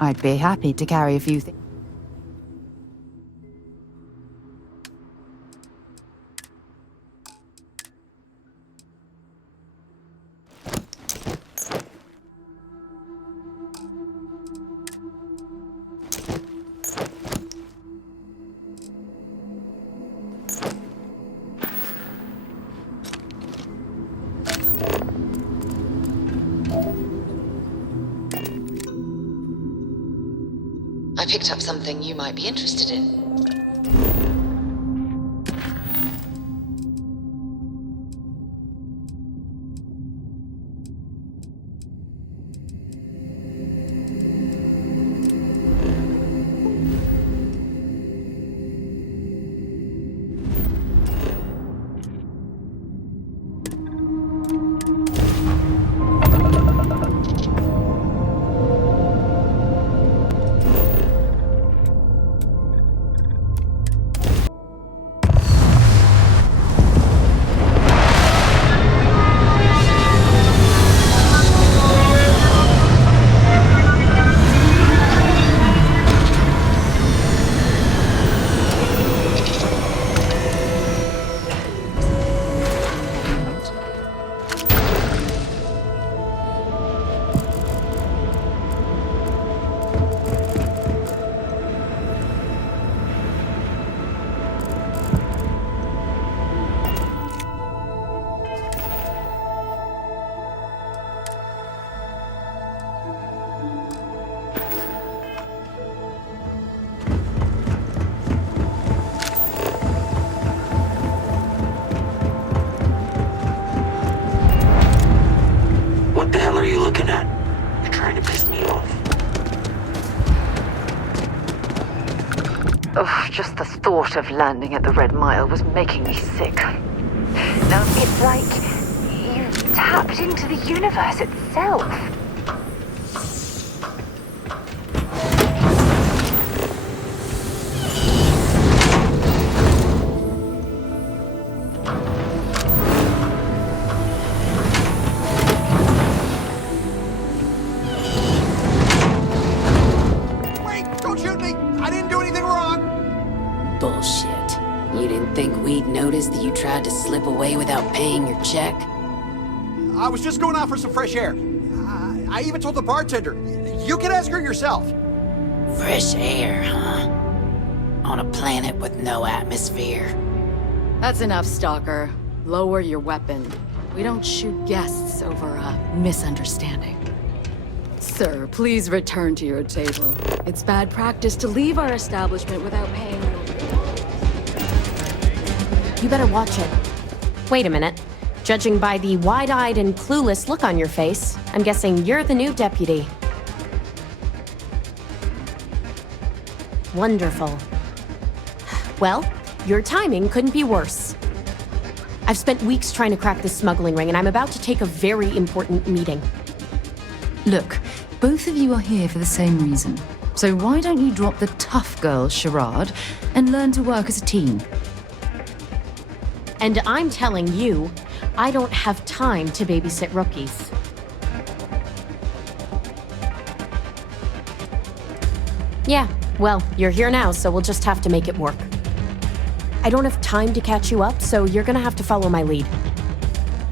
I'd be happy to carry a few things. I picked up something you might be interested in. Oh, just the thought of landing at the Red Mile was making me sick. Now, it's like you've tapped into the universe itself. Bullshit. You didn't think we'd notice that you tried to slip away without paying your check? I was just going out for some fresh air. I even told the bartender. You can ask her yourself. Fresh air, huh? On a planet with no atmosphere. That's enough, Stalker. Lower your weapon. We don't shoot guests over a misunderstanding. Sir, please return to your table. It's bad practice to leave our establishment without paying your... You better watch it. Wait a minute. Judging by the wide-eyed and clueless look on your face, I'm guessing you're the new deputy. Wonderful. Well, your timing couldn't be worse. I've spent weeks trying to crack this smuggling ring, and I'm about to take a very important meeting. Look, both of you are here for the same reason. So why don't you drop the tough girl charade and learn to work as a team? And I'm telling you, I don't have time to babysit rookies. Yeah, well, you're here now, so we'll just have to make it work. I don't have time to catch you up, so you're gonna have to follow my lead.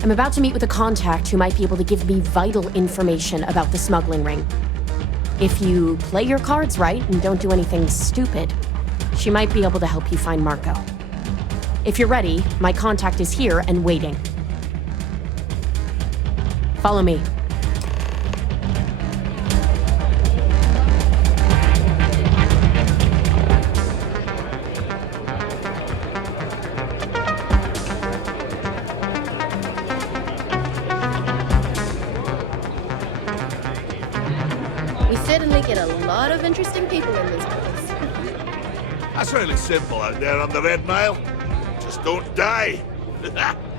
I'm about to meet with a contact who might be able to give me vital information about the smuggling ring. If you play your cards right and don't do anything stupid, she might be able to help you find Marco. If you're ready, my contact is here and waiting. Follow me. We certainly get a lot of interesting people in this place. That's really simple out there on the Red Mile. Just don't die.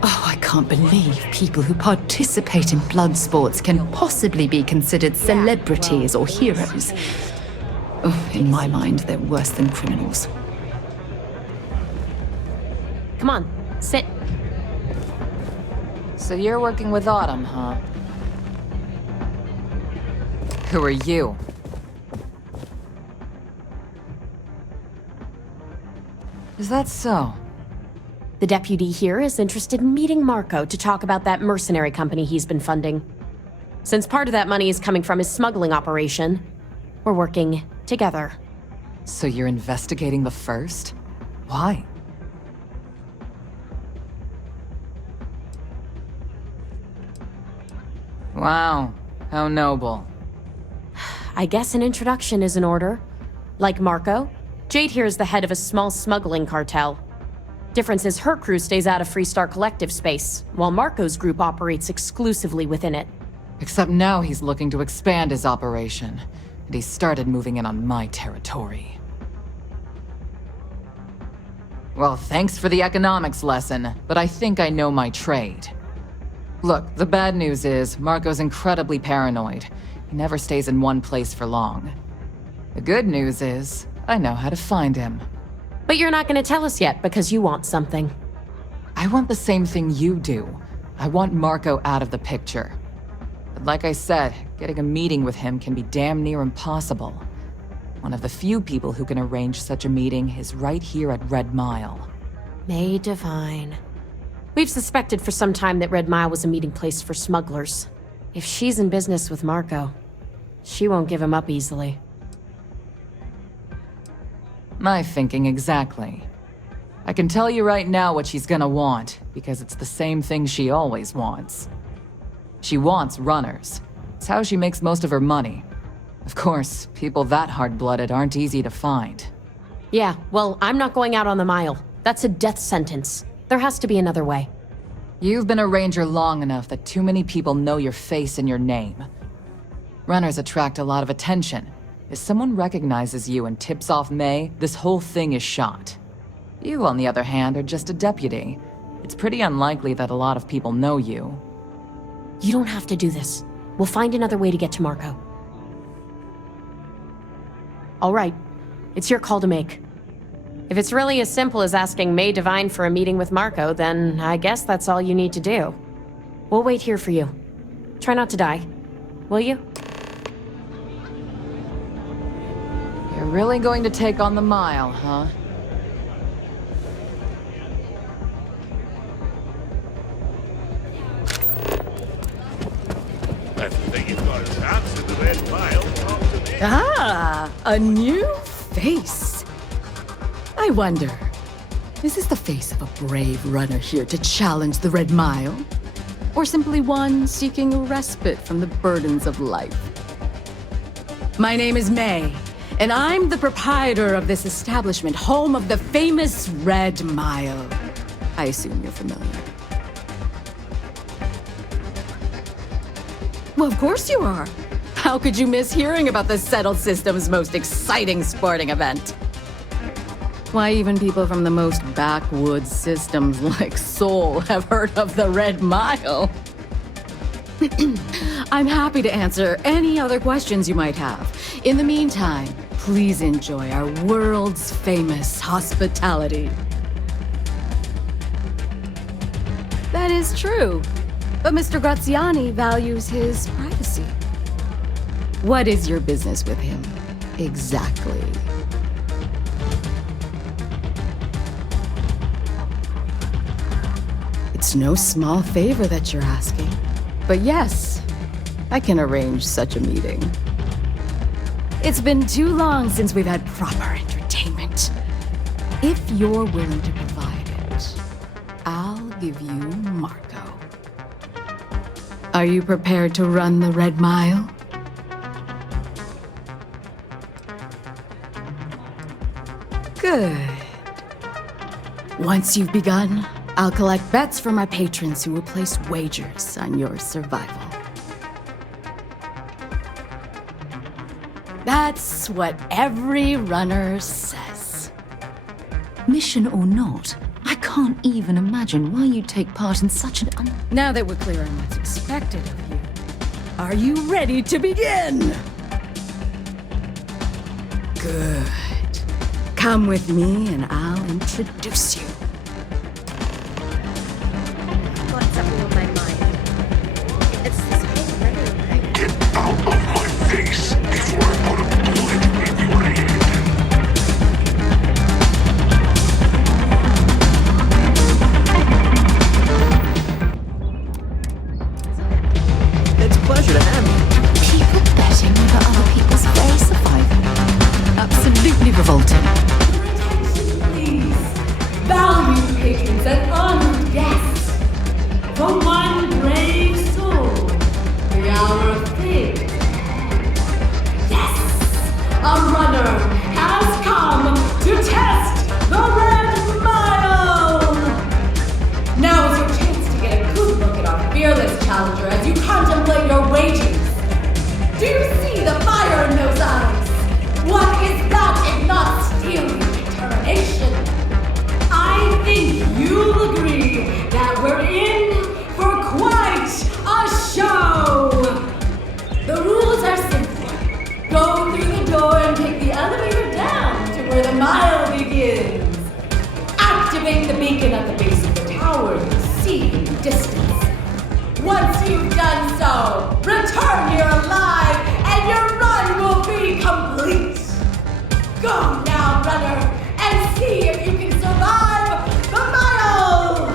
Oh, I can't believe people who participate in blood sports can possibly be considered celebrities or heroes. Oh, in my mind, they're worse than criminals. Come on, sit. So you're working with Autumn, huh? Who are you? Is that so? The deputy here is interested in meeting Marco to talk about that mercenary company he's been funding. Since part of that money is coming from his smuggling operation, we're working together. So you're investigating the first? Why? Wow, how noble. I guess an introduction is in order. Like Marco, Jade here is the head of a small smuggling cartel. Difference is her crew stays out of Freestar Collective space, while Marco's group operates exclusively within it. Except now he's looking to expand his operation, and he started moving in on my territory. Well, thanks for the economics lesson, but I think I know my trade. Look, the bad news is, Marco's incredibly paranoid. He never stays in one place for long. The good news is, I know how to find him. But you're not gonna tell us yet because you want something. I want the same thing you do. I want Marco out of the picture. But like I said, getting a meeting with him can be damn near impossible. One of the few people who can arrange such a meeting is right here at Red Mile. May Divine. We've suspected for some time that Red Mile was a meeting place for smugglers. If she's in business with Marco, she won't give him up easily. My thinking exactly. I can tell you right now what she's gonna want, because it's the same thing she always wants. She wants runners. It's how she makes most of her money. Of course, people that hard-blooded aren't easy to find. Yeah, well, I'm not going out on the mile. That's a death sentence. There has to be another way. You've been a ranger long enough that too many people know your face and your name. Runners attract a lot of attention. If someone recognizes you and tips off May, this whole thing is shot. You, on the other hand, are just a deputy. It's pretty unlikely that a lot of people know you. You don't have to do this. We'll find another way to get to Marco. All right. It's your call to make. If it's really as simple as asking May Divine for a meeting with Marco, then I guess that's all you need to do. We'll wait here for you. Try not to die. Will you? You're really going to take on the mile, huh? If you think you've got a chance in the Red Mile, talk to me. Ah, a new face. I wonder, is this the face of a brave runner here to challenge the Red Mile? Or simply one seeking a respite from the burdens of life? My name is May, and I'm the proprietor of this establishment, home of the famous Red Mile. I assume you're familiar. Well, of course you are. How could you miss hearing about the Settled System's most exciting sporting event? Why, even people from the most backwoods systems like Seoul have heard of the Red Mile. I'm happy to answer any other questions you might have. In the meantime, please enjoy our world's famous hospitality. That is true, but Mr. Graziani values his privacy. What is your business with him, exactly? It's no small favor that you're asking. But yes, I can arrange such a meeting. It's been too long since we've had proper entertainment. If you're willing to provide it, I'll give you Marco. Are you prepared to run the Red Mile? Good. Once you've begun, I'll collect bets from my patrons who will place wagers on your survival. That's what every runner says. Mission or not, I can't even imagine why you'd take part in such an Now that we're clear on what's expected of you, are you ready to begin? Good. Come with me and I'll introduce you. What's up with my mind? It's this whole regular thing. Get out of my face! Activate the beacon at the base of the tower you see in the distance. Once you've done so, return here alive, and your run will be complete. Go now, runner, and see if you can survive the mile!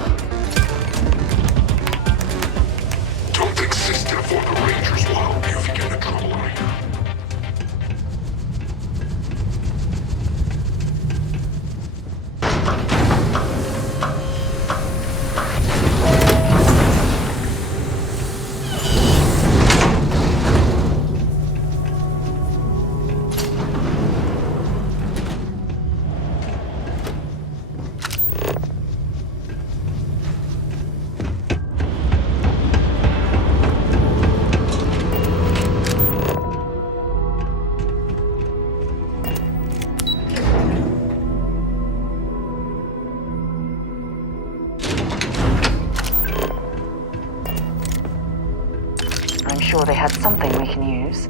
Don't think system for the Rangers will help you if you get in trouble out here. I'm sure they had something we can use.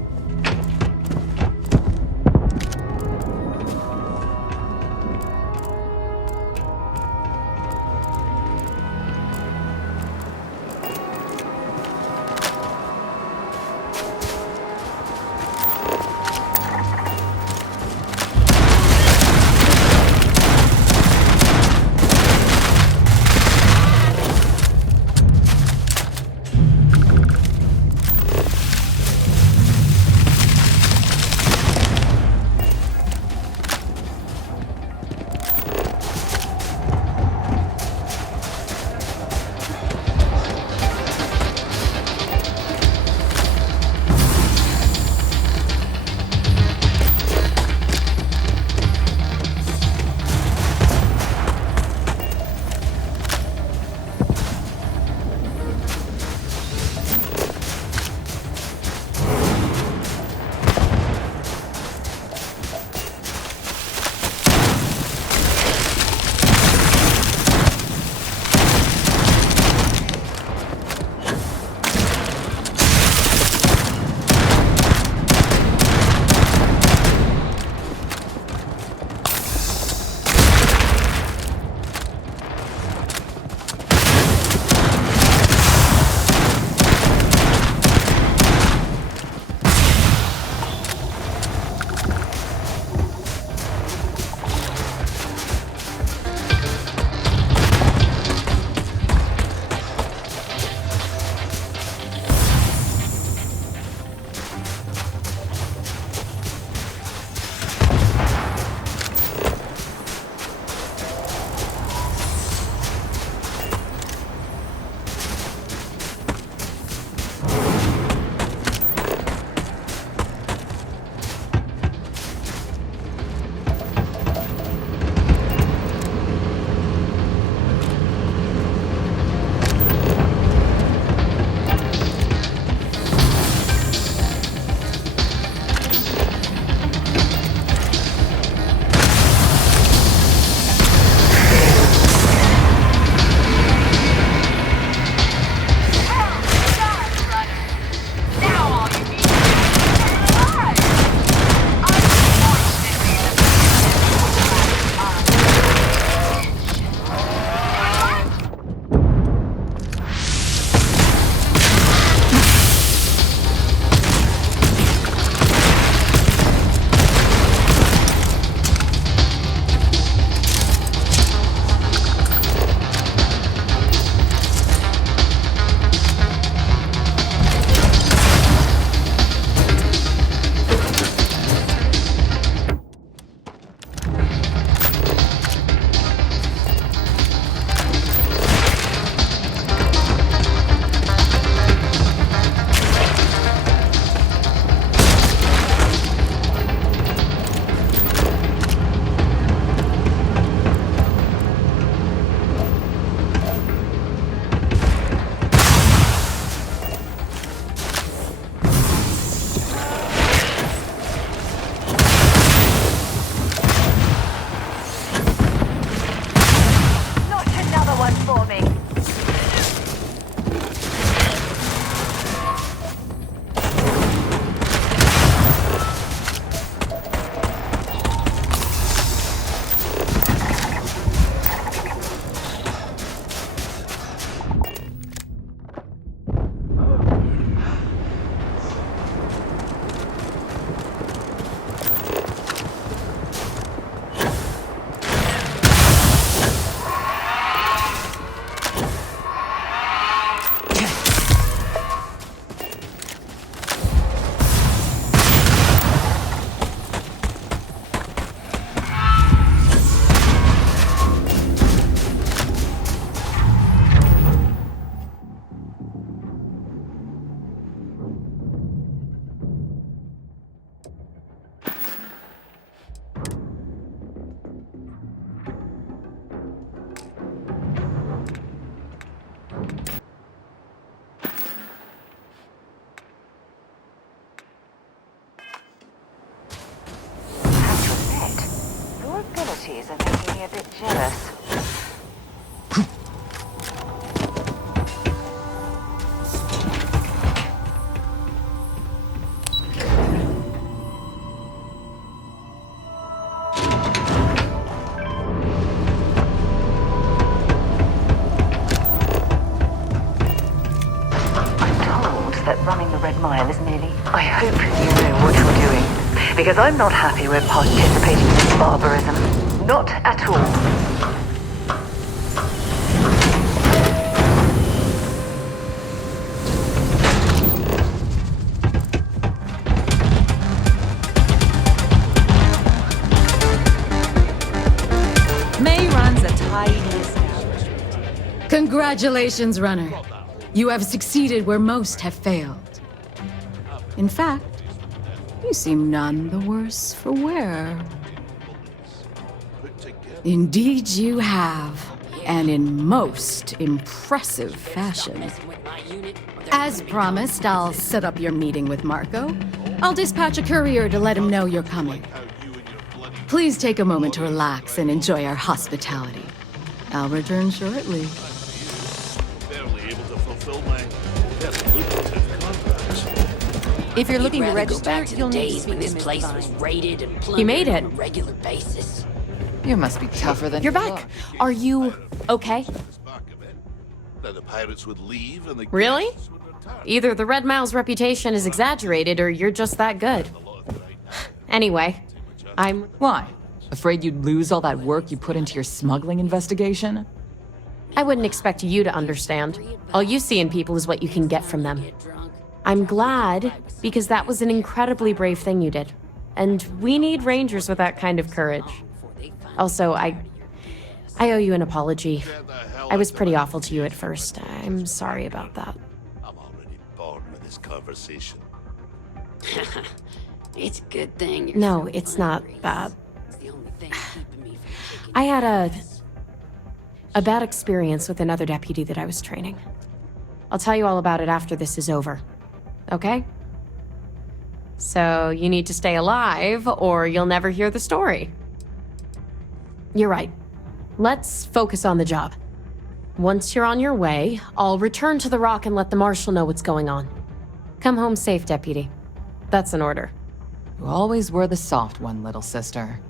Red Mile is nearly. I hope you know what you're doing. Because I'm not happy we're participating in this barbarism. Not at all. May runs a tiny establishment. Congratulations, runner. You have succeeded where most have failed. In fact, you seem none the worse for wear. Indeed you have, and in most impressive fashion. As promised, I'll set up your meeting with Marco. I'll dispatch a courier to let him know you're coming. Please take a moment to relax and enjoy our hospitality. I'll return shortly. Barely able to fulfill my lucrative contracts. If you're looking to Go register, back to the you'll need to days speak when to this Miss place Devine. was raided and You plundered made it. on a regular basis. You must be tougher than You're you back. look. Are you okay? Then the pirates would leave and the Really? guests would return. Either the Red Mile's reputation is exaggerated or you're just that good. Anyway, I'm... Why? Afraid you'd lose all that work you put into your smuggling investigation? I wouldn't expect you to understand. All you see in people is what you can get from them. I'm glad, because that was an incredibly brave thing you did. And we need rangers with that kind of courage. Also, I owe you an apology. I was pretty awful to you at first. I'm sorry about that. I'm already bored with this conversation. It's a good thing. You're No, so it's fun, not Grace. bad. It's the only thing keeping me from taking I had a bad experience with another deputy that I was training. I'll tell you all about it after this is over. Okay? So you need to stay alive or you'll never hear the story. You're right. Let's focus on the job. Once you're on your way, I'll return to the Rock and let the Marshal know what's going on. Come home safe, Deputy. That's an order. You always were the soft one, little sister.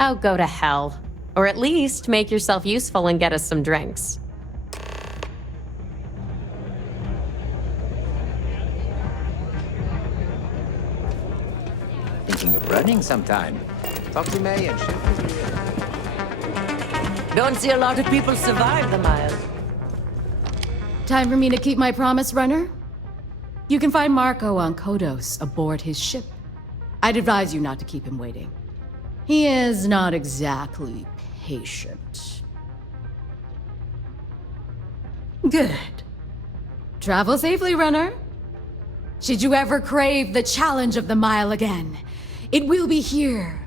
Oh, go to hell. Or at least make yourself useful and get us some drinks. Thinking of running sometime. Talk to May and she'll... Don't see a lot of people survive the mile. Time for me to keep my promise, runner? You can find Marco on Kodos aboard his ship. I'd advise you not to keep him waiting. He is not exactly patient. Good. Travel safely, runner. Should you ever crave the challenge of the mile again, it will be here.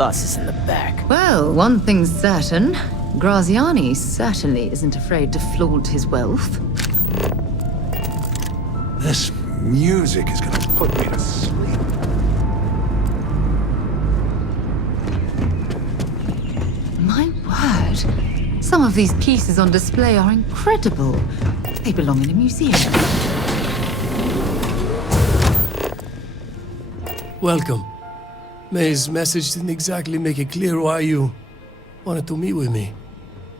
boss is in the back. Well, one thing's certain. Graziani certainly isn't afraid to flaunt his wealth. This music is gonna put me to sleep. My word. Some of these pieces on display are incredible. They belong in a museum. Welcome. May's message didn't exactly make it clear why you wanted to meet with me.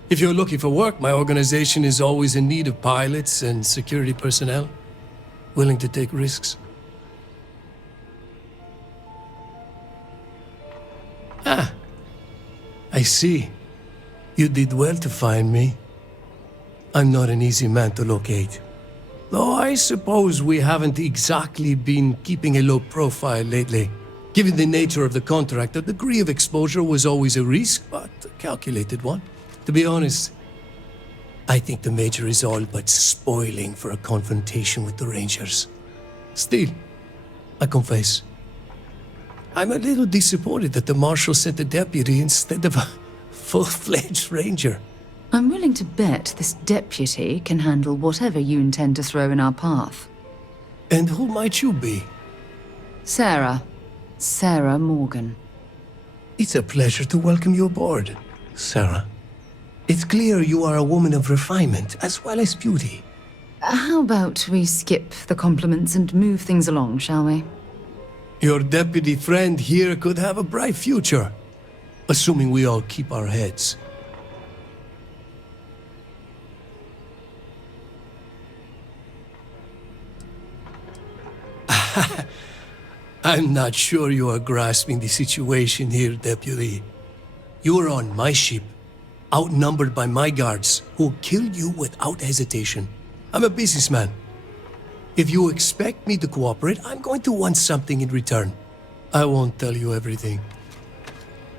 If you're looking for work, my organization is always in need of pilots and security personnel, willing to take risks. Ah, I see. You did well to find me. I'm not an easy man to locate. Though I suppose we haven't exactly been keeping a low profile lately. Given the nature of the contract, a degree of exposure was always a risk, but a calculated one. To be honest, I think the Major is all but spoiling for a confrontation with the Rangers. Still, I confess, I'm a little disappointed that the Marshal sent a deputy instead of a full-fledged Ranger. I'm willing to bet this deputy can handle whatever you intend to throw in our path. And who might you be? Sarah. Sarah Morgan. It's a pleasure to welcome you aboard, Sarah. It's clear you are a woman of refinement as well as beauty. How about we skip the compliments and move things along, shall we? Your deputy friend here could have a bright future, assuming we all keep our heads. I'm not sure you are grasping the situation here, Deputy. You are on my ship, outnumbered by my guards, who'll kill you without hesitation. I'm a businessman. If you expect me to cooperate, I'm going to want something in return. I won't tell you everything.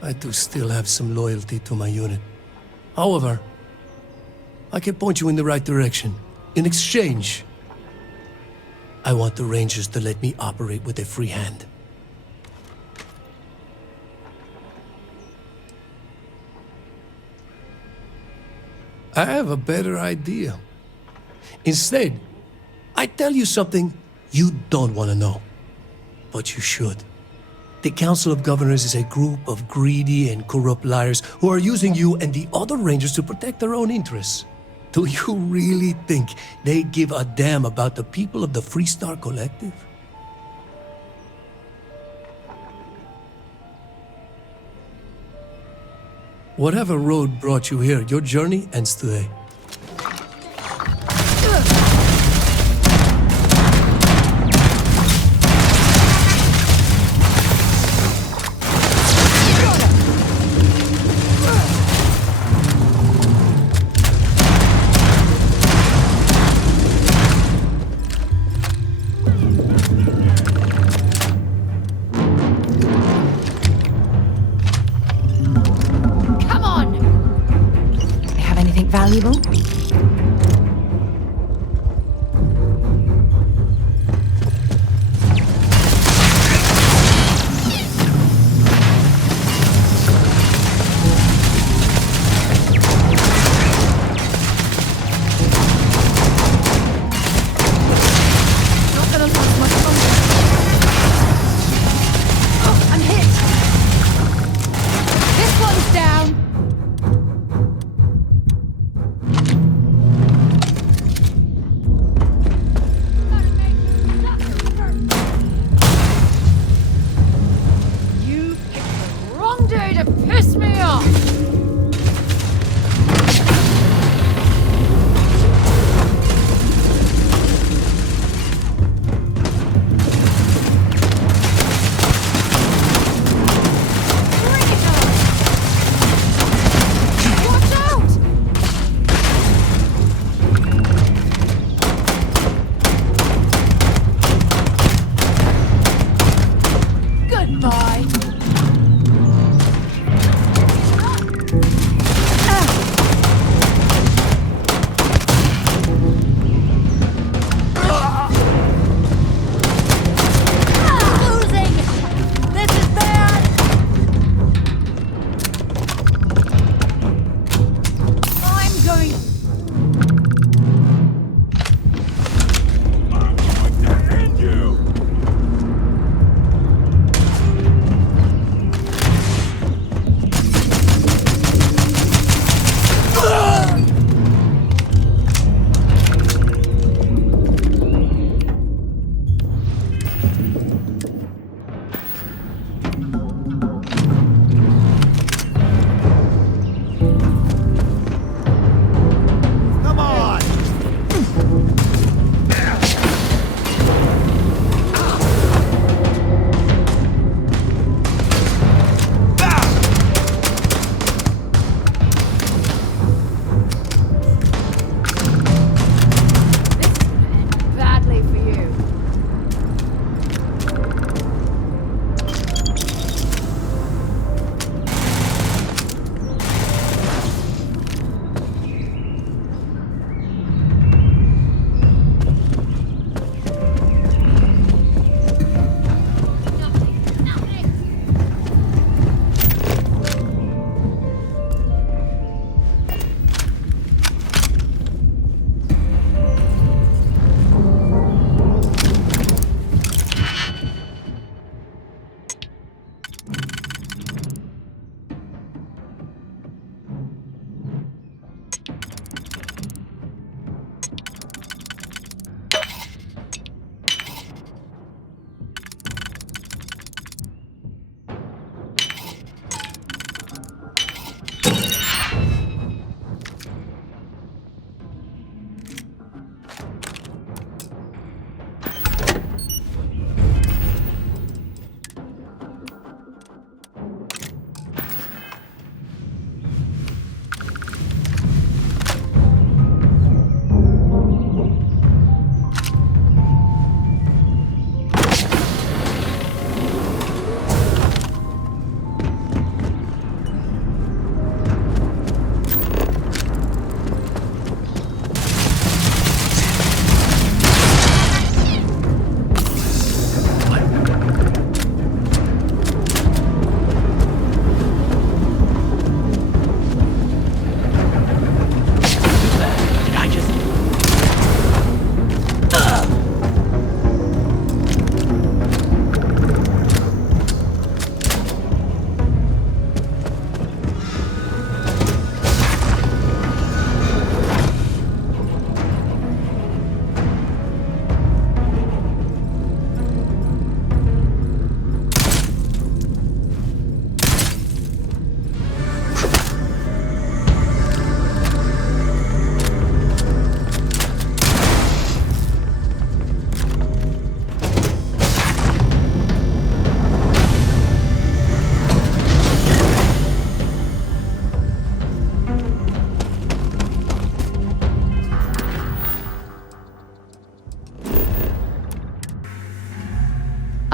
I do still have some loyalty to my unit. However, I can point you in the right direction. In exchange, I want the Rangers to let me operate with a free hand. I have a better idea. Instead, I tell you something you don't want to know, but you should. The Council of Governors is a group of greedy and corrupt liars who are using you and the other Rangers to protect their own interests. Do you really think they give a damn about the people of the Freestar Collective? Whatever road brought you here, your journey ends today. Valuable?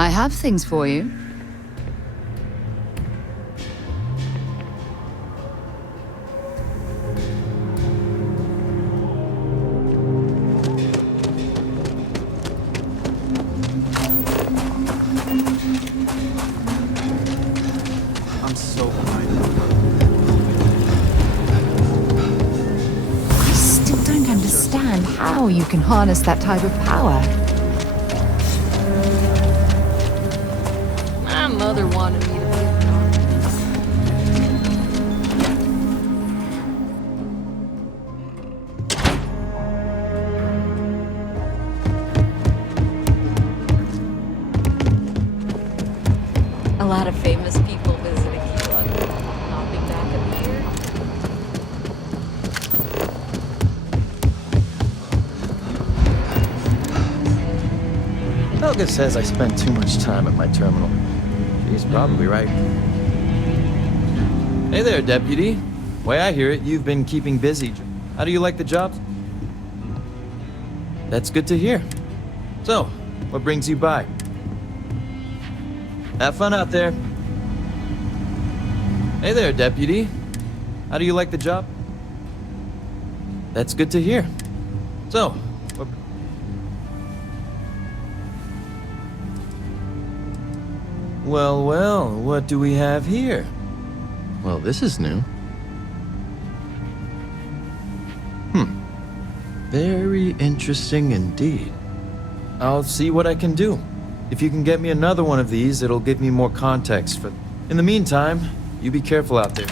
I have things for you. I'm so behind. I still don't understand how you can harness that type of power. My mother wanted me to be a doctor. A lot of famous people visiting England. Hopping back up here. Helga says I spend too much time at my terminal. She's probably right. Hey there, Deputy. Way I hear it, you've been keeping busy. How do you like the job? That's good to hear. So, what brings you by? Have fun out there. Hey there, Deputy. How do you like the job? That's good to hear. So, what... Well, what do we have here? Well, this is new. Very interesting indeed. I'll see what I can do. If you can get me another one of these, it'll give me more context for... In the meantime, you be careful out there.